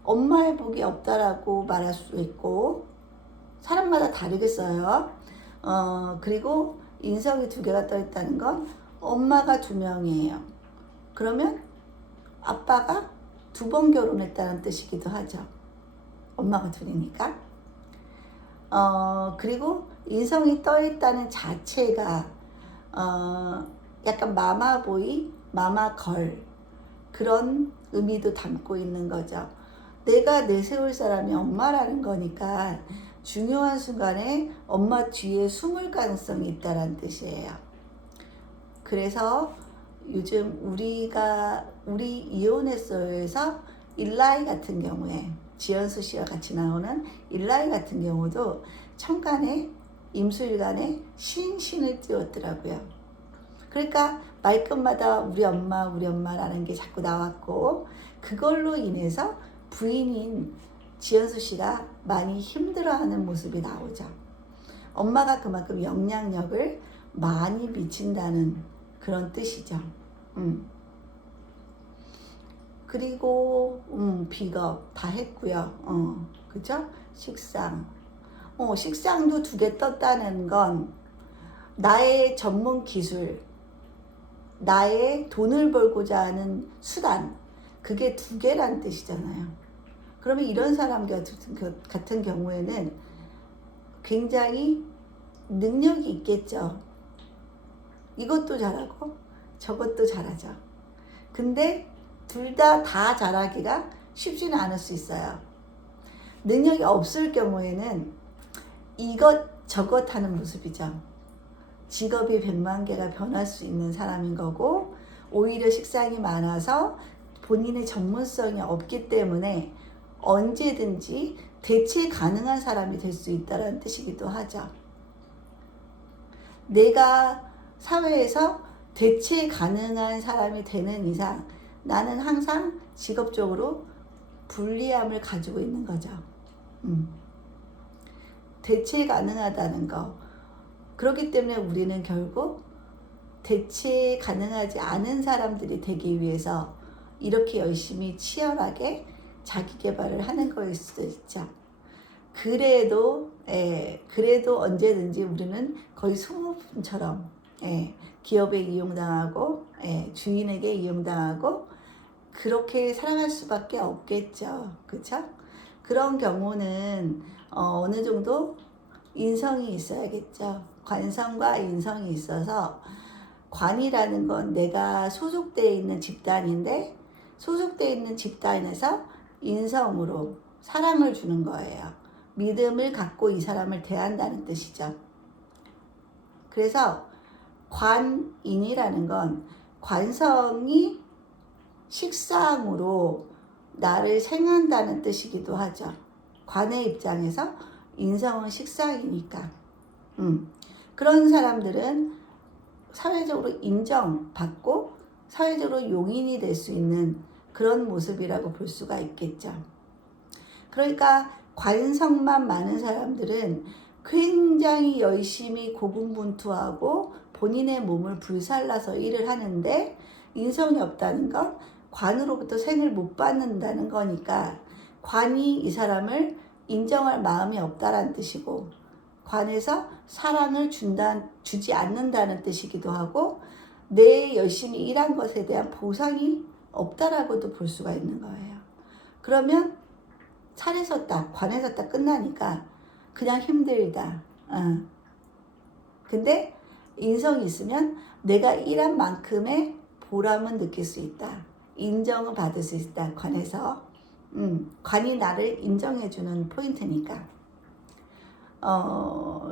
엄마의 복이 없다라고 말할 수 있고, 사람마다 다르겠어요. 그리고 인성이 두 개가 떠 있다는 건 엄마가 두 명이에요. 그러면 아빠가 두 번 결혼했다는 뜻이기도 하죠. 엄마가 둘이니까. 그리고 인성이 떠 있다는 자체가 약간 마마보이, 마마걸 그런 의미도 담고 있는 거죠. 내가 내세울 사람이 엄마라는 거니까 중요한 순간에 엄마 뒤에 숨을 가능성이 있다는 뜻이에요. 그래서 요즘 우리 이혼했어요에서 일라이 같은 경우에 지연수 씨와 같이 나오는 일라이 같은 경우도 천간에 임수일간에 신을 띄웠더라고요. 그러니까 말끝마다 우리 엄마라는 게 자꾸 나왔고, 그걸로 인해서 부인인 지연수 씨가 많이 힘들어하는 모습이 나오죠. 엄마가 그만큼 영향력을 많이 미친다는 그런 뜻이죠. 그리고 비겁 다 했고요. 그죠? 식상도 두 개 떴다는 건 나의 전문 기술, 나의 돈을 벌고자 하는 수단, 그게 두 개란 뜻이잖아요. 그러면 이런 사람 같은 경우에는 굉장히 능력이 있겠죠. 이것도 잘하고 저것도 잘하죠. 근데 둘 다 잘하기가 쉽지는 않을 수 있어요. 능력이 없을 경우에는 이것저것 하는 모습이죠. 직업이 100만 개가 변할 수 있는 사람인 거고, 오히려 식상이 많아서 본인의 전문성이 없기 때문에 언제든지 대체 가능한 사람이 될 수 있다는 뜻이기도 하죠. 내가 사회에서 대체 가능한 사람이 되는 이상 나는 항상 직업적으로 불리함을 가지고 있는 거죠. 대체 가능하다는 거. 그렇기 때문에 우리는 결국 대체 가능하지 않은 사람들이 되기 위해서 이렇게 열심히 치열하게 자기 개발을 하는 거일 수도 있죠. 그래도 언제든지 우리는 거의 소모품처럼 기업에 이용당하고 주인에게 이용당하고 그렇게 살아갈 수밖에 없겠죠. 그렇죠? 그런 경우는 어느 정도 인성이 있어야겠죠. 관성과 인성이 있어서, 관이라는 건 내가 소속되어 있는 집단인데 소속되어 있는 집단에서 인성으로 사랑을 주는 거예요. 믿음을 갖고 이 사람을 대한다는 뜻이죠. 그래서 관인이라는 건 관성이 식상으로 나를 생한다는 뜻이기도 하죠. 관의 입장에서 인성은 식상이니까. 그런 사람들은 사회적으로 인정받고 사회적으로 용인이 될 수 있는 그런 모습이라고 볼 수가 있겠죠. 그러니까 관성만 많은 사람들은 굉장히 열심히 고군분투하고 본인의 몸을 불살라서 일을 하는데, 인성이 없다는 건 관으로부터 생을 못 받는다는 거니까 관이 이 사람을 인정할 마음이 없다라는 뜻이고, 관에서 사랑을 주지 않는다는 뜻이기도 하고, 내 열심히 일한 것에 대한 보상이 없다라고도 볼 수가 있는 거예요. 그러면 관에 섰다 끝나니까 그냥 힘들다, 어. 근데 인성이 있으면 내가 일한 만큼의 보람은 느낄 수 있다. 인정을 받을 수 있다. 관에서. 관이 나를 인정해주는 포인트니까.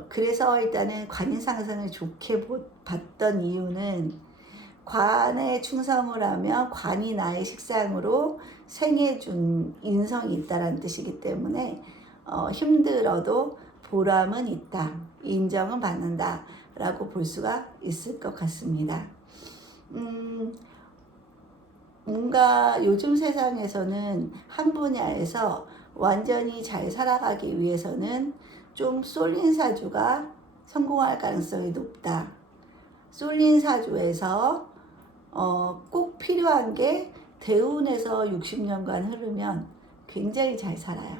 그래서 일단은 관인 상승을 좋게 봤던 이유는 관에 충성을 하면 관이 나의 식상으로 생해준 인성이 있다라는 뜻이기 때문에 힘들어도 보람은 있다. 인정은 받는다. 라고 볼 수가 있을 것 같습니다. 뭔가 요즘 세상에서는 한 분야에서 완전히 잘 살아가기 위해서는 좀 쏠린 사주가 성공할 가능성이 높다. 쏠린 사주에서 꼭 필요한 게 대운에서 60년간 흐르면 굉장히 잘 살아요.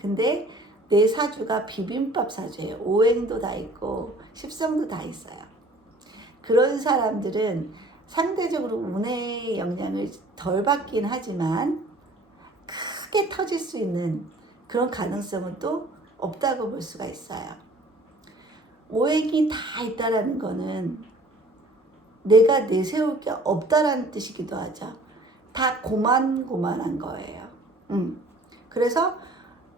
근데 내 사주가 비빔밥 사주예요. 오행도 다 있고 십성도 다 있어요. 그런 사람들은 상대적으로 운의 영향을 덜 받긴 하지만 크게 터질 수 있는 그런 가능성은 또 없다고 볼 수가 있어요. 오행이 다 있다라는 거는 내가 내세울 게 없다라는 뜻이기도 하죠. 다 고만고만한 거예요. 그래서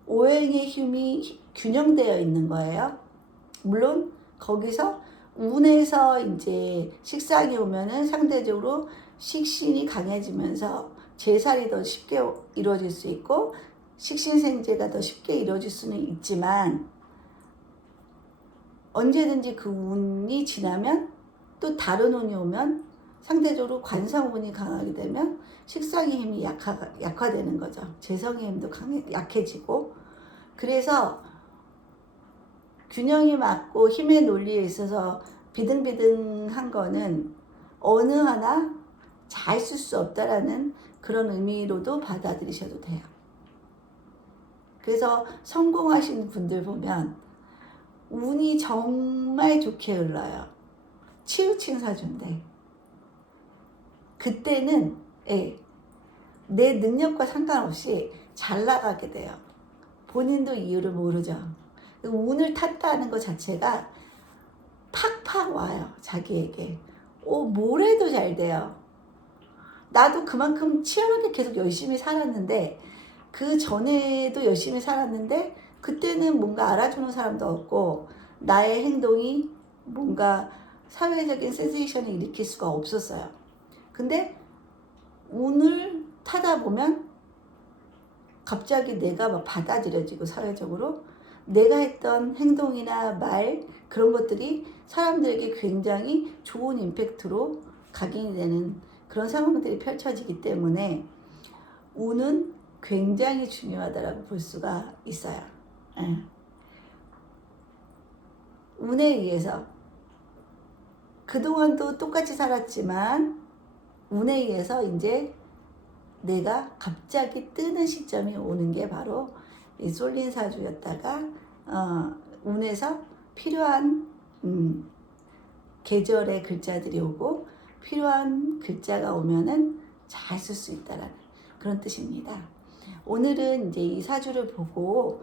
오행의 힘이 균형되어 있는 거예요. 물론 거기서 운에서 이제 식상이 오면은 상대적으로 식신이 강해지면서 재살이 더 쉽게 이루어질 수 있고 식신생재가 더 쉽게 이루어질 수는 있지만 언제든지 그 운이 지나면 또 다른 운이 오면 상대적으로 관성운이 강하게 되면 식상의 힘이 약화되는 거죠. 재성의 힘도 약해지고 그래서 균형이 맞고 힘의 논리에 있어서 비등비등한 거는 어느 하나 잘 쓸 수 없다라는 그런 의미로도 받아들이셔도 돼요. 그래서 성공하신 분들 보면 운이 정말 좋게 흘러요. 치우친 사주인데 그때는 내 능력과 상관없이 잘 나가게 돼요. 본인도 이유를 모르죠. 운을 탔다는 것 자체가 팍팍 와요. 자기에게. 뭘 해도 잘 돼요. 나도 그만큼 치열하게 계속 열심히 살았는데 그 전에도 열심히 살았는데 그때는 뭔가 알아주는 사람도 없고 나의 행동이 뭔가 사회적인 센세이션을 일으킬 수가 없었어요. 근데 운을 타다 보면 갑자기 내가 막 받아들여지고 사회적으로 내가 했던 행동이나 말 그런 것들이 사람들에게 굉장히 좋은 임팩트로 각인이 되는 그런 상황들이 펼쳐지기 때문에 운은 굉장히 중요하다고 볼 수가 있어요. 운에 의해서 그동안도 똑같이 살았지만 운에 의해서 이제 내가 갑자기 뜨는 시점이 오는 게 바로 이 쏠린 사주였다가 운에서 필요한 계절의 글자들이 오고 필요한 글자가 오면은 잘 쓸 수 있다라는 그런 뜻입니다. 오늘은 이제 이 사주를 보고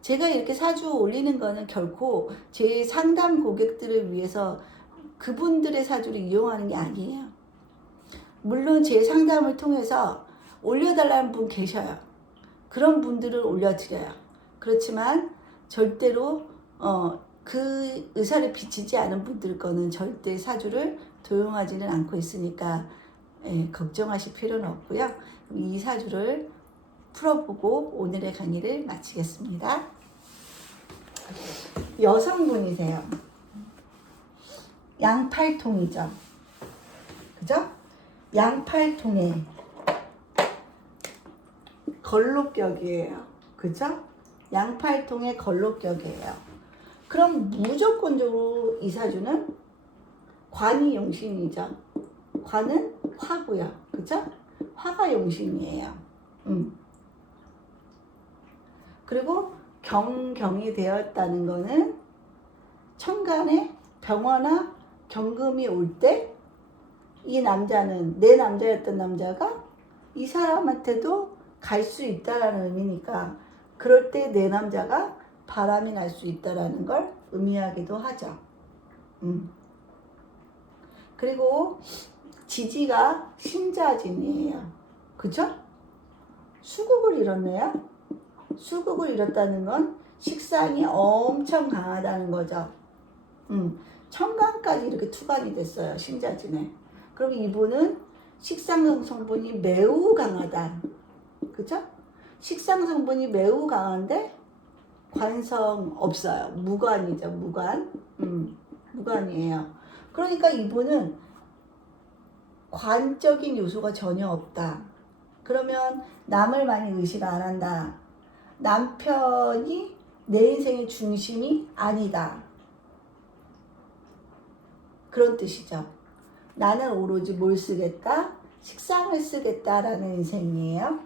제가 이렇게 사주 올리는 거는 결코 제 상담 고객들을 위해서 그분들의 사주를 이용하는 게 아니에요. 물론 제 상담을 통해서 올려달라는 분 계셔요. 그런 분들을 올려드려요. 그렇지만 절대로 그 의사를 비치지 않은 분들 거는 절대 사주를 도용하지는 않고 있으니까 걱정하실 필요는 없고요. 이 사주를 풀어보고 오늘의 강의를 마치겠습니다. 여성분이세요. 양팔통이죠. 그죠? 양팔통에 걸록격이에요. 그죠? 양팔통에 걸록격이에요. 그럼 무조건적으로 이 사주는 관이 용신이죠. 관은 화고요. 그죠? 화가 용신이에요. 그리고 경이 되었다는 거는 천간에 병화나 경금이 올 때 이 남자는 내 남자였던 남자가 이 사람한테도 갈 수 있다라는 의미니까 그럴 때 내 남자가 바람이 날 수 있다라는 걸 의미하기도 하죠. 그리고 지지가 신자진이에요. 그죠? 수국을 잃었네요. 수국을 잃었다는 건 식상이 엄청 강하다는 거죠. 천간까지 이렇게 투관이 됐어요. 신자진에. 그럼 이분은 식상 성분이 매우 강하다. 그죠? 식상 성분이 매우 강한데 관성 없어요. 무관이죠. 무관. 무관이에요. 그러니까 이분은 관적인 요소가 전혀 없다. 그러면 남을 많이 의식 안 한다. 남편이 내 인생의 중심이 아니다. 그런 뜻이죠. 나는 오로지 뭘 쓰겠다? 식상을 쓰겠다라는 인생이에요.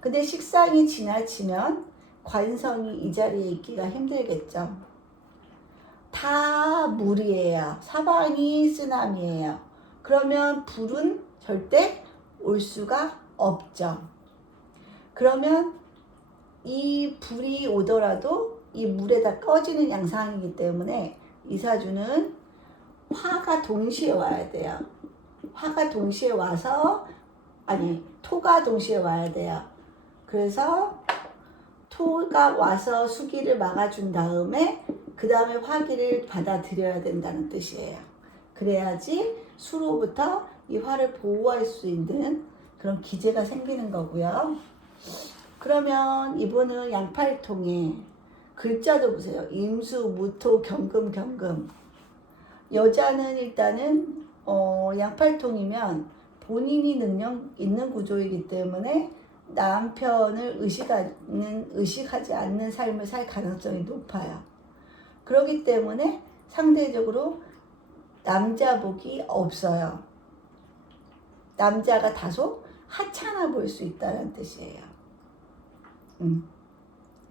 근데 식상이 지나치면 관성이 이 자리에 있기가 힘들겠죠. 다 물이에요. 사방이 쓰나미예요. 그러면 불은 절대 올 수가 없죠. 그러면 이 불이 오더라도 이 물에다 꺼지는 양상이기 때문에 이 사주는 화가 동시에 와야 돼요. 화가 동시에 와서 토가 동시에 와야 돼요. 그래서 토가 와서 수기를 막아준 다음에 그 다음에 화기를 받아들여야 된다는 뜻이에요. 그래야지 수로부터 이 화를 보호할 수 있는 그런 기제가 생기는 거고요. 그러면 이분은 양팔통에 글자도 보세요. 임수, 무토, 경금, 경금. 여자는 일단은 양팔통이면 본인이 능력 있는 구조이기 때문에 남편을 의식하지 않는 삶을 살 가능성이 높아요. 그렇기 때문에 상대적으로 남자복이 없어요. 남자가 다소 하찮아 보일 수 있다는 뜻이에요.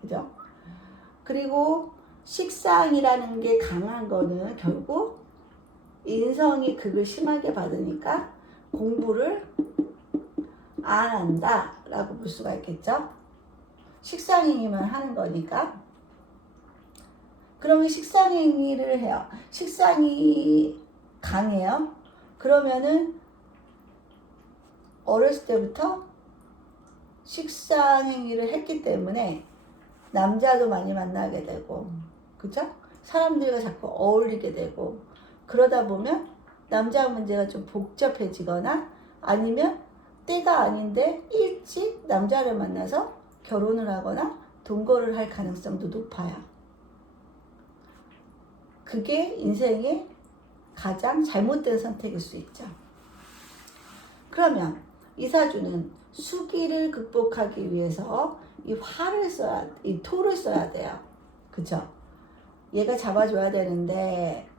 그죠? 그리고 식상이라는 게 강한 거는 결국 인성이 극을 심하게 받으니까 공부를 안 한다 라고 볼 수가 있겠죠. 식상행위만 하는 거니까. 그러면 식상행위를 해요. 식상이 강해요. 그러면은 어렸을 때부터 식상행위를 했기 때문에 남자도 많이 만나게 되고, 그죠? 사람들과 자꾸 어울리게 되고, 그러다 보면 남자 문제가 좀 복잡해지거나 아니면 때가 아닌데 일찍 남자를 만나서 결혼을 하거나 동거를 할 가능성도 높아요. 그게 인생의 가장 잘못된 선택일 수 있죠. 그러면 이 사주는 수기를 극복하기 위해서 이 토를 써야 돼요. 그쵸? 얘가 잡아줘야 되는데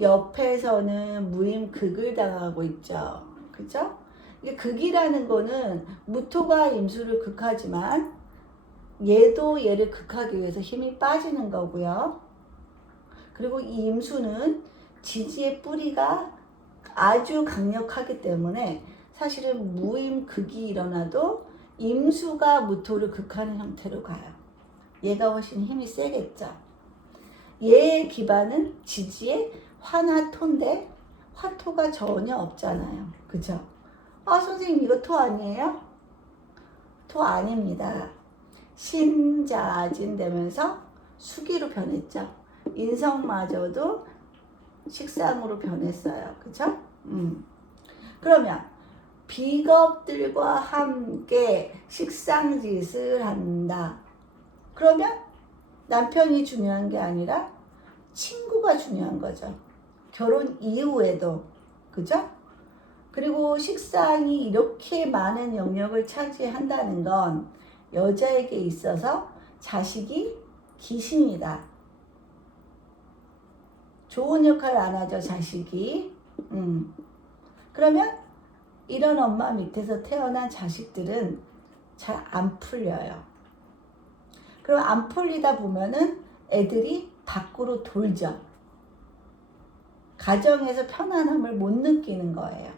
옆에서는 무임극을 당하고 있죠. 그죠? 이게 극이라는 거는 무토가 임수를 극하지만 얘도 얘를 극하기 위해서 힘이 빠지는 거고요. 그리고 이 임수는 지지의 뿌리가 아주 강력하기 때문에 사실은 무임극이 일어나도 임수가 무토를 극하는 형태로 가요. 얘가 훨씬 힘이 세겠죠. 얘의 기반은 지지의 화나 토인데 화토가 전혀 없잖아요. 그죠? 선생님 이거 토 아니에요? 토 아닙니다. 신자진 되면서 수기로 변했죠. 인성마저도 식상으로 변했어요. 그쵸? 그러면 비겁들과 함께 식상짓을 한다. 그러면 남편이 중요한 게 아니라 친구가 중요한 거죠. 결혼 이후에도. 그죠? 그리고 식상이 이렇게 많은 영역을 차지한다는 건 여자에게 있어서 자식이 귀신이다. 좋은 역할을 안 하죠, 자식이. 그러면 이런 엄마 밑에서 태어난 자식들은 잘 안 풀려요. 그럼 안 풀리다 보면은 애들이 밖으로 돌죠. 가정에서 편안함을 못 느끼는 거예요.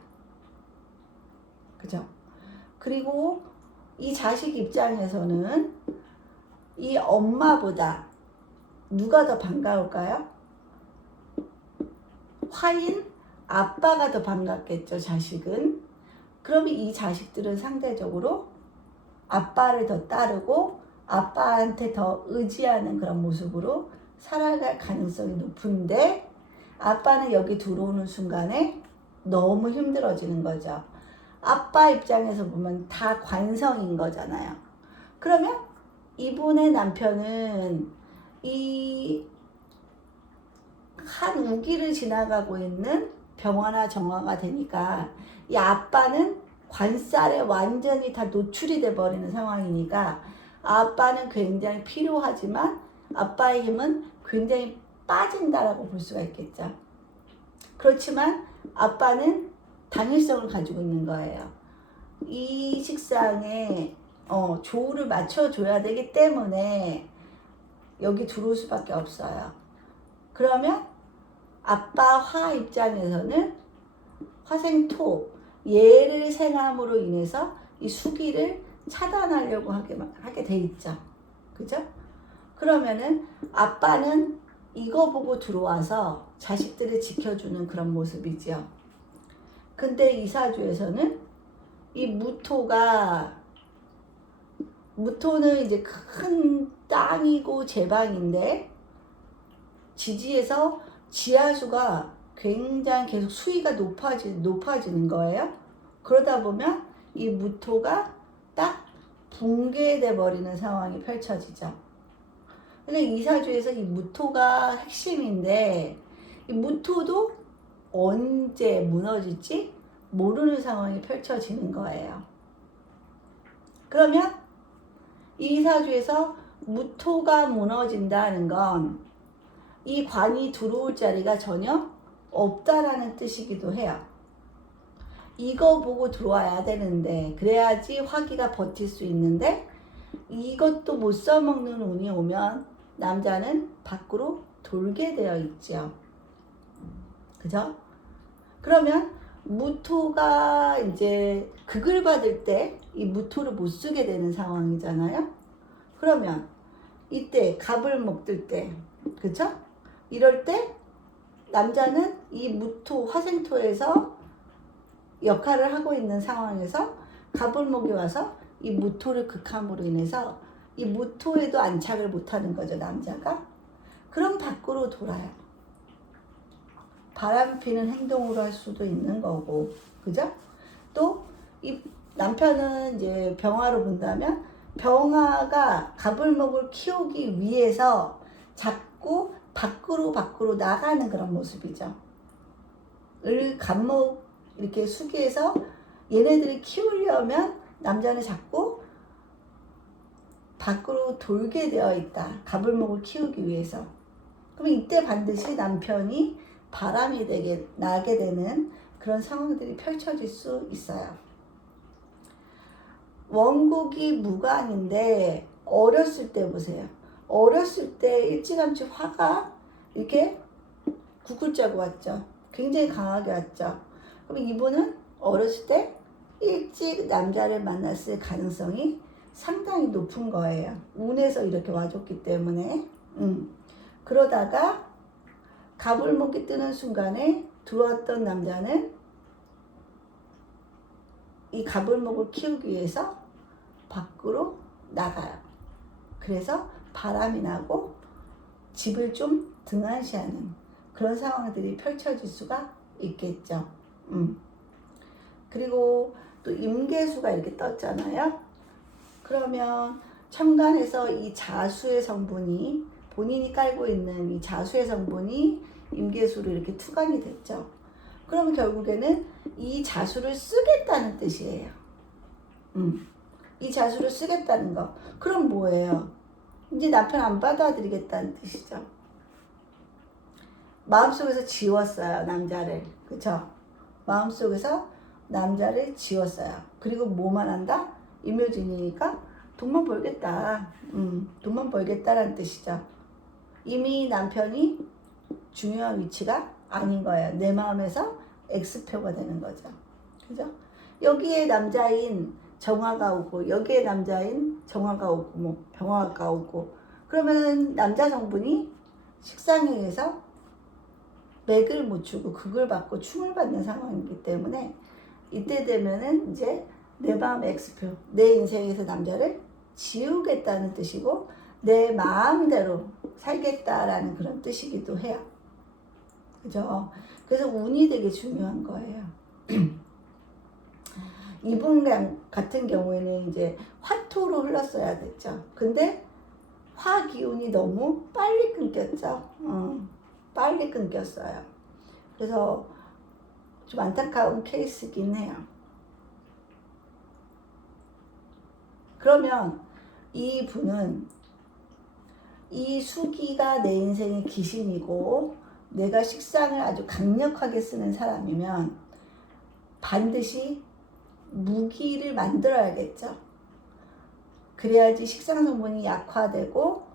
그죠? 그리고 이 자식 입장에서는 이 엄마보다 누가 더 반가울까요? 화인 아빠가 더 반갑겠죠, 자식은. 그러면 이 자식들은 상대적으로 아빠를 더 따르고 아빠한테 더 의지하는 그런 모습으로 살아갈 가능성이 높은데, 아빠는 여기 들어오는 순간에 너무 힘들어지는 거죠. 아빠 입장에서 보면 다 관성인 거잖아요. 그러면 이분의 남편은 이 한 우기를 지나가고 있는 병화나 정화가 되니까 이 아빠는 관살에 완전히 다 노출이 돼 버리는 상황이니까 아빠는 굉장히 필요하지만 아빠의 힘은 굉장히 빠진다라고 볼 수가 있겠죠. 그렇지만 아빠는 당일성을 가지고 있는 거예요. 이 식상에 조우를 맞춰줘야 되기 때문에 여기 들어올 수밖에 없어요. 그러면 아빠 화 입장에서는 화생토 얘를 생함으로 인해서 이 수기를 차단하려고 하게 돼 있죠. 그죠? 그러면은 아빠는 이거 보고 들어와서 자식들을 지켜주는 그런 모습이죠. 근데 이 사주에서는 이 무토는 이제 큰 땅이고 제방인데 지지에서 지하수가 굉장히 계속 수위가 높아지는 거예요. 그러다 보면 이 무토가 딱 붕괴돼 버리는 상황이 펼쳐지죠. 근데 이 사주에서 이 무토가 핵심인데 이 무토도 언제 무너질지 모르는 상황이 펼쳐지는 거예요. 그러면 이 사주에서 무토가 무너진다는 건 이 관이 들어올 자리가 전혀 없다라는 뜻이기도 해요. 이거 보고 들어와야 되는데 그래야지 화기가 버틸 수 있는데 이것도 못 써먹는 운이 오면 남자는 밖으로 돌게 되어 있죠. 그죠? 그러면 무토가 이제 극을 받을 때 이 무토를 못 쓰게 되는 상황이잖아요. 그러면 이때 갑을 먹들 때, 그죠? 이럴 때 남자는 이 무토 화생토에서 역할을 하고 있는 상황에서 갑을목이 와서 이 무토를 극함으로 인해서 이 무토에도 안착을 못하는 거죠, 남자가. 그럼 밖으로 돌아요. 바람 피는 행동으로 할 수도 있는 거고, 그죠? 또 이 남편은 이제 병화로 본다면 병화가 갑을목을 키우기 위해서 자꾸 밖으로 나가는 그런 모습이죠. 갑목 이렇게 수기해서 얘네들을 키우려면 남자는 자꾸 밖으로 돌게 되어 있다. 갑을목을 키우기 위해서. 그럼 이때 반드시 남편이 바람이 나게 되는 그런 상황들이 펼쳐질 수 있어요. 원국이 무관인데 어렸을 때 보세요. 어렸을 때 일찌감치 화가 이렇게 구글자고 왔죠. 굉장히 강하게 왔죠. 그럼 이분은 어렸을 때 일찍 남자를 만났을 가능성이 상당히 높은 거예요. 운에서 이렇게 와줬기 때문에. 그러다가 갑을목이 뜨는 순간에 들어왔던 남자는 이 갑을목을 키우기 위해서 밖으로 나가요. 그래서 바람이 나고 집을 좀 등한시하는 그런 상황들이 펼쳐질 수가 있겠죠. 그리고 또 임계수가 이렇게 떴잖아요. 그러면 천간에서 이 자수의 성분이 본인이 깔고 있는 이 자수의 성분이 임계수로 이렇게 투관이 됐죠. 그럼 결국에는 이 자수를 쓰겠다는 뜻이에요. 이 자수를 쓰겠다는 거. 그럼 뭐예요? 이제 남편 안 받아들이겠다는 뜻이죠. 마음속에서 지웠어요, 남자를. 그쵸? 마음속에서 남자를 지웠어요. 그리고 뭐만 한다? 임묘진이니까 돈만 벌겠다. 돈만 벌겠다라는 뜻이죠. 이미 남편이 중요한 위치가 아닌 거예요. 내 마음에서 X표가 되는 거죠. 그죠? 여기에 남자인 정화가 오고 여기에 남자인 정화가 오고 뭐 병화가 오고 그러면 남자 성분이 식상에 의해서 맥을 못 추고 극을 받고 충을 받는 상황이기 때문에 이때 되면은 이제 내 마음의 X표, 내 인생에서 남자를 지우겠다는 뜻이고 내 마음대로 살겠다라는 그런 뜻이기도 해요. 그죠? 그래서 운이 되게 중요한 거예요. 이분 같은 경우에는 이제 화토로 흘렀어야 됐죠. 근데 화 기운이 너무 빨리 끊겼죠. 빨리 끊겼어요. 그래서 좀 안타까운 케이스긴 해요. 그러면 이 분은 이 수기가 내 인생의 귀신이고 내가 식상을 아주 강력하게 쓰는 사람이면 반드시 무기를 만들어야겠죠. 그래야지 식상 성분이 약화되고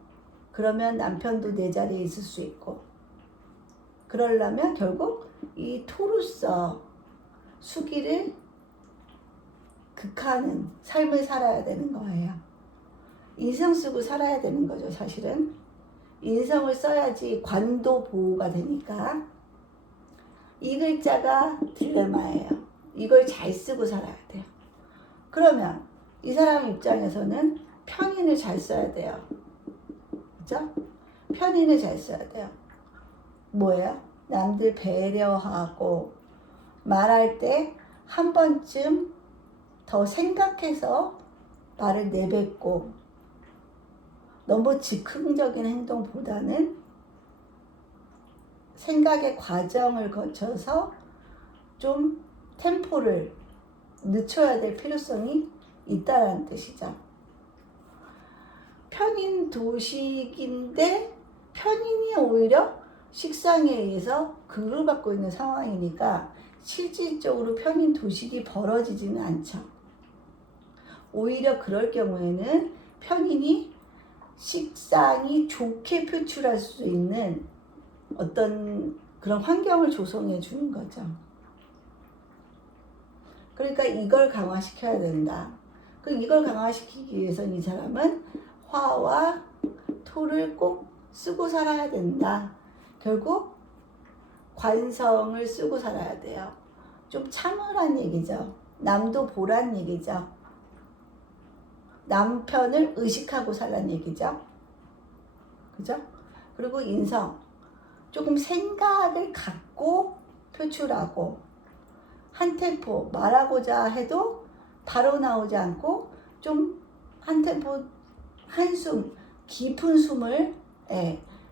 그러면 남편도 내 자리에 있을 수 있고 그러려면 결국 이 토로서 수기를 극하는 삶을 살아야 되는 거예요. 인성 쓰고 살아야 되는 거죠. 사실은 인성을 써야지 관도 보호가 되니까. 이 글자가 딜레마예요. 이걸 잘 쓰고 살아야 돼요. 그러면 이 사람 입장에서는 편인을 잘 써야 돼요. 그죠? 편인을 잘 써야 돼요. 뭐예요? 남들 배려하고 말할 때 한 번쯤 더 생각해서 말을 내뱉고 너무 즉흥적인 행동보다는 생각의 과정을 거쳐서 좀 템포를 늦춰야 될 필요성이 있다라는 뜻이죠. 편인 도식인데 편인이 오히려 식상에 의해서 극을 받고 있는 상황이니까 실질적으로 편인 도식이 벌어지지는 않죠. 오히려 그럴 경우에는 편인이 식상이 좋게 표출할 수 있는 어떤 그런 환경을 조성해 주는 거죠. 그러니까 이걸 강화시켜야 된다. 이걸 강화시키기 위해서는 이 사람은 화와 토를 꼭 쓰고 살아야 된다. 결국 관성을 쓰고 살아야 돼요. 좀 참으란 얘기죠. 남도 보란 얘기죠. 남편을 의식하고 살란 얘기죠. 그죠? 그리고 인성. 조금 생각을 갖고 표출하고 한 템포 말하고자 해도 바로 나오지 않고 좀 한 템포 한숨 깊은 숨을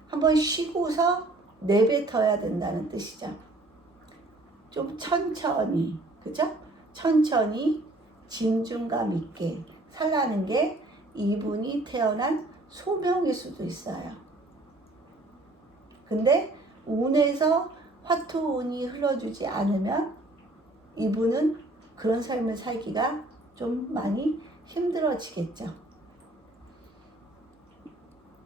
한번 쉬고서 내뱉어야 된다는 뜻이죠. 좀 천천히 그죠? 천천히 진중감 있게 살라는 게 이분이 태어난 소명일 수도 있어요. 근데 운에서 화토운이 흘러주지 않으면 이분은 그런 삶을 살기가 좀 많이 힘들어지겠죠.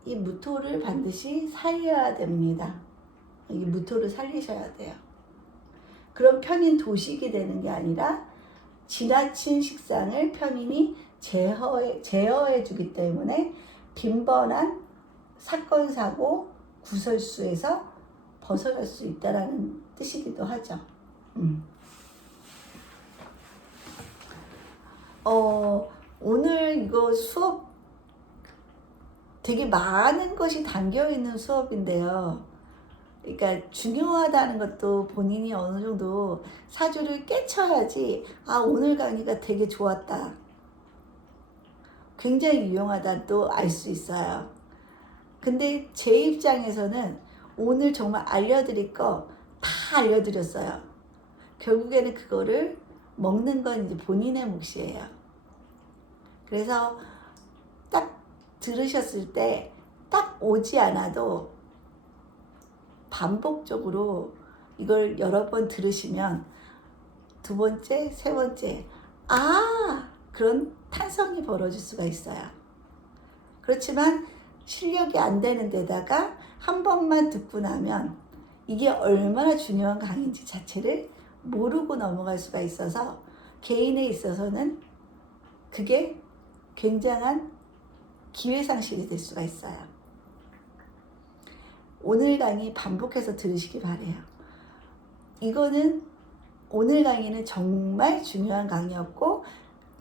이 무토를 반드시 살려야 됩니다. 이 무토를 살리셔야 돼요. 그럼 편인 도식이 되는 게 아니라 지나친 식상을 편인이 제어해 주기 때문에 빈번한 사건, 사고, 구설수에서 벗어날 수 있다는 뜻이기도 하죠. 오늘 이거 수업 되게 많은 것이 담겨있는 수업인데요. 그러니까 중요하다는 것도 본인이 어느 정도 사주를 깨쳐야지 오늘 강의가 되게 좋았다. 굉장히 유용하다 또 알 수 있어요. 근데 제 입장에서는 오늘 정말 알려드릴 거 다 알려드렸어요. 결국에는 그거를 먹는 건 이제 본인의 몫이에요. 그래서 딱 들으셨을 때 딱 오지 않아도 반복적으로 이걸 여러 번 들으시면 두 번째, 세 번째 그런 탄성이 벌어질 수가 있어요. 그렇지만 실력이 안 되는 데다가 한 번만 듣고 나면 이게 얼마나 중요한 강의인지 자체를 모르고 넘어갈 수가 있어서 개인에 있어서는 그게 굉장한 기회상실이 될 수가 있어요. 오늘 강의 반복해서 들으시기 바래요. 이거는 오늘 강의는 정말 중요한 강의였고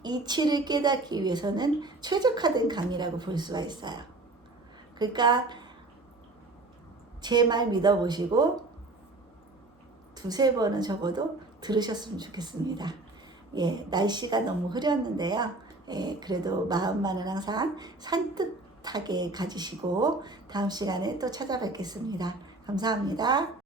이치를 깨닫기 위해서는 최적화된 강의라고 볼 수가 있어요. 그러니까 제 말 믿어보시고 두세 번은 적어도 들으셨으면 좋겠습니다. 예, 날씨가 너무 흐렸는데요. 예, 그래도 마음만은 항상 산뜻하게 가지시고 다음 시간에 또 찾아뵙겠습니다. 감사합니다.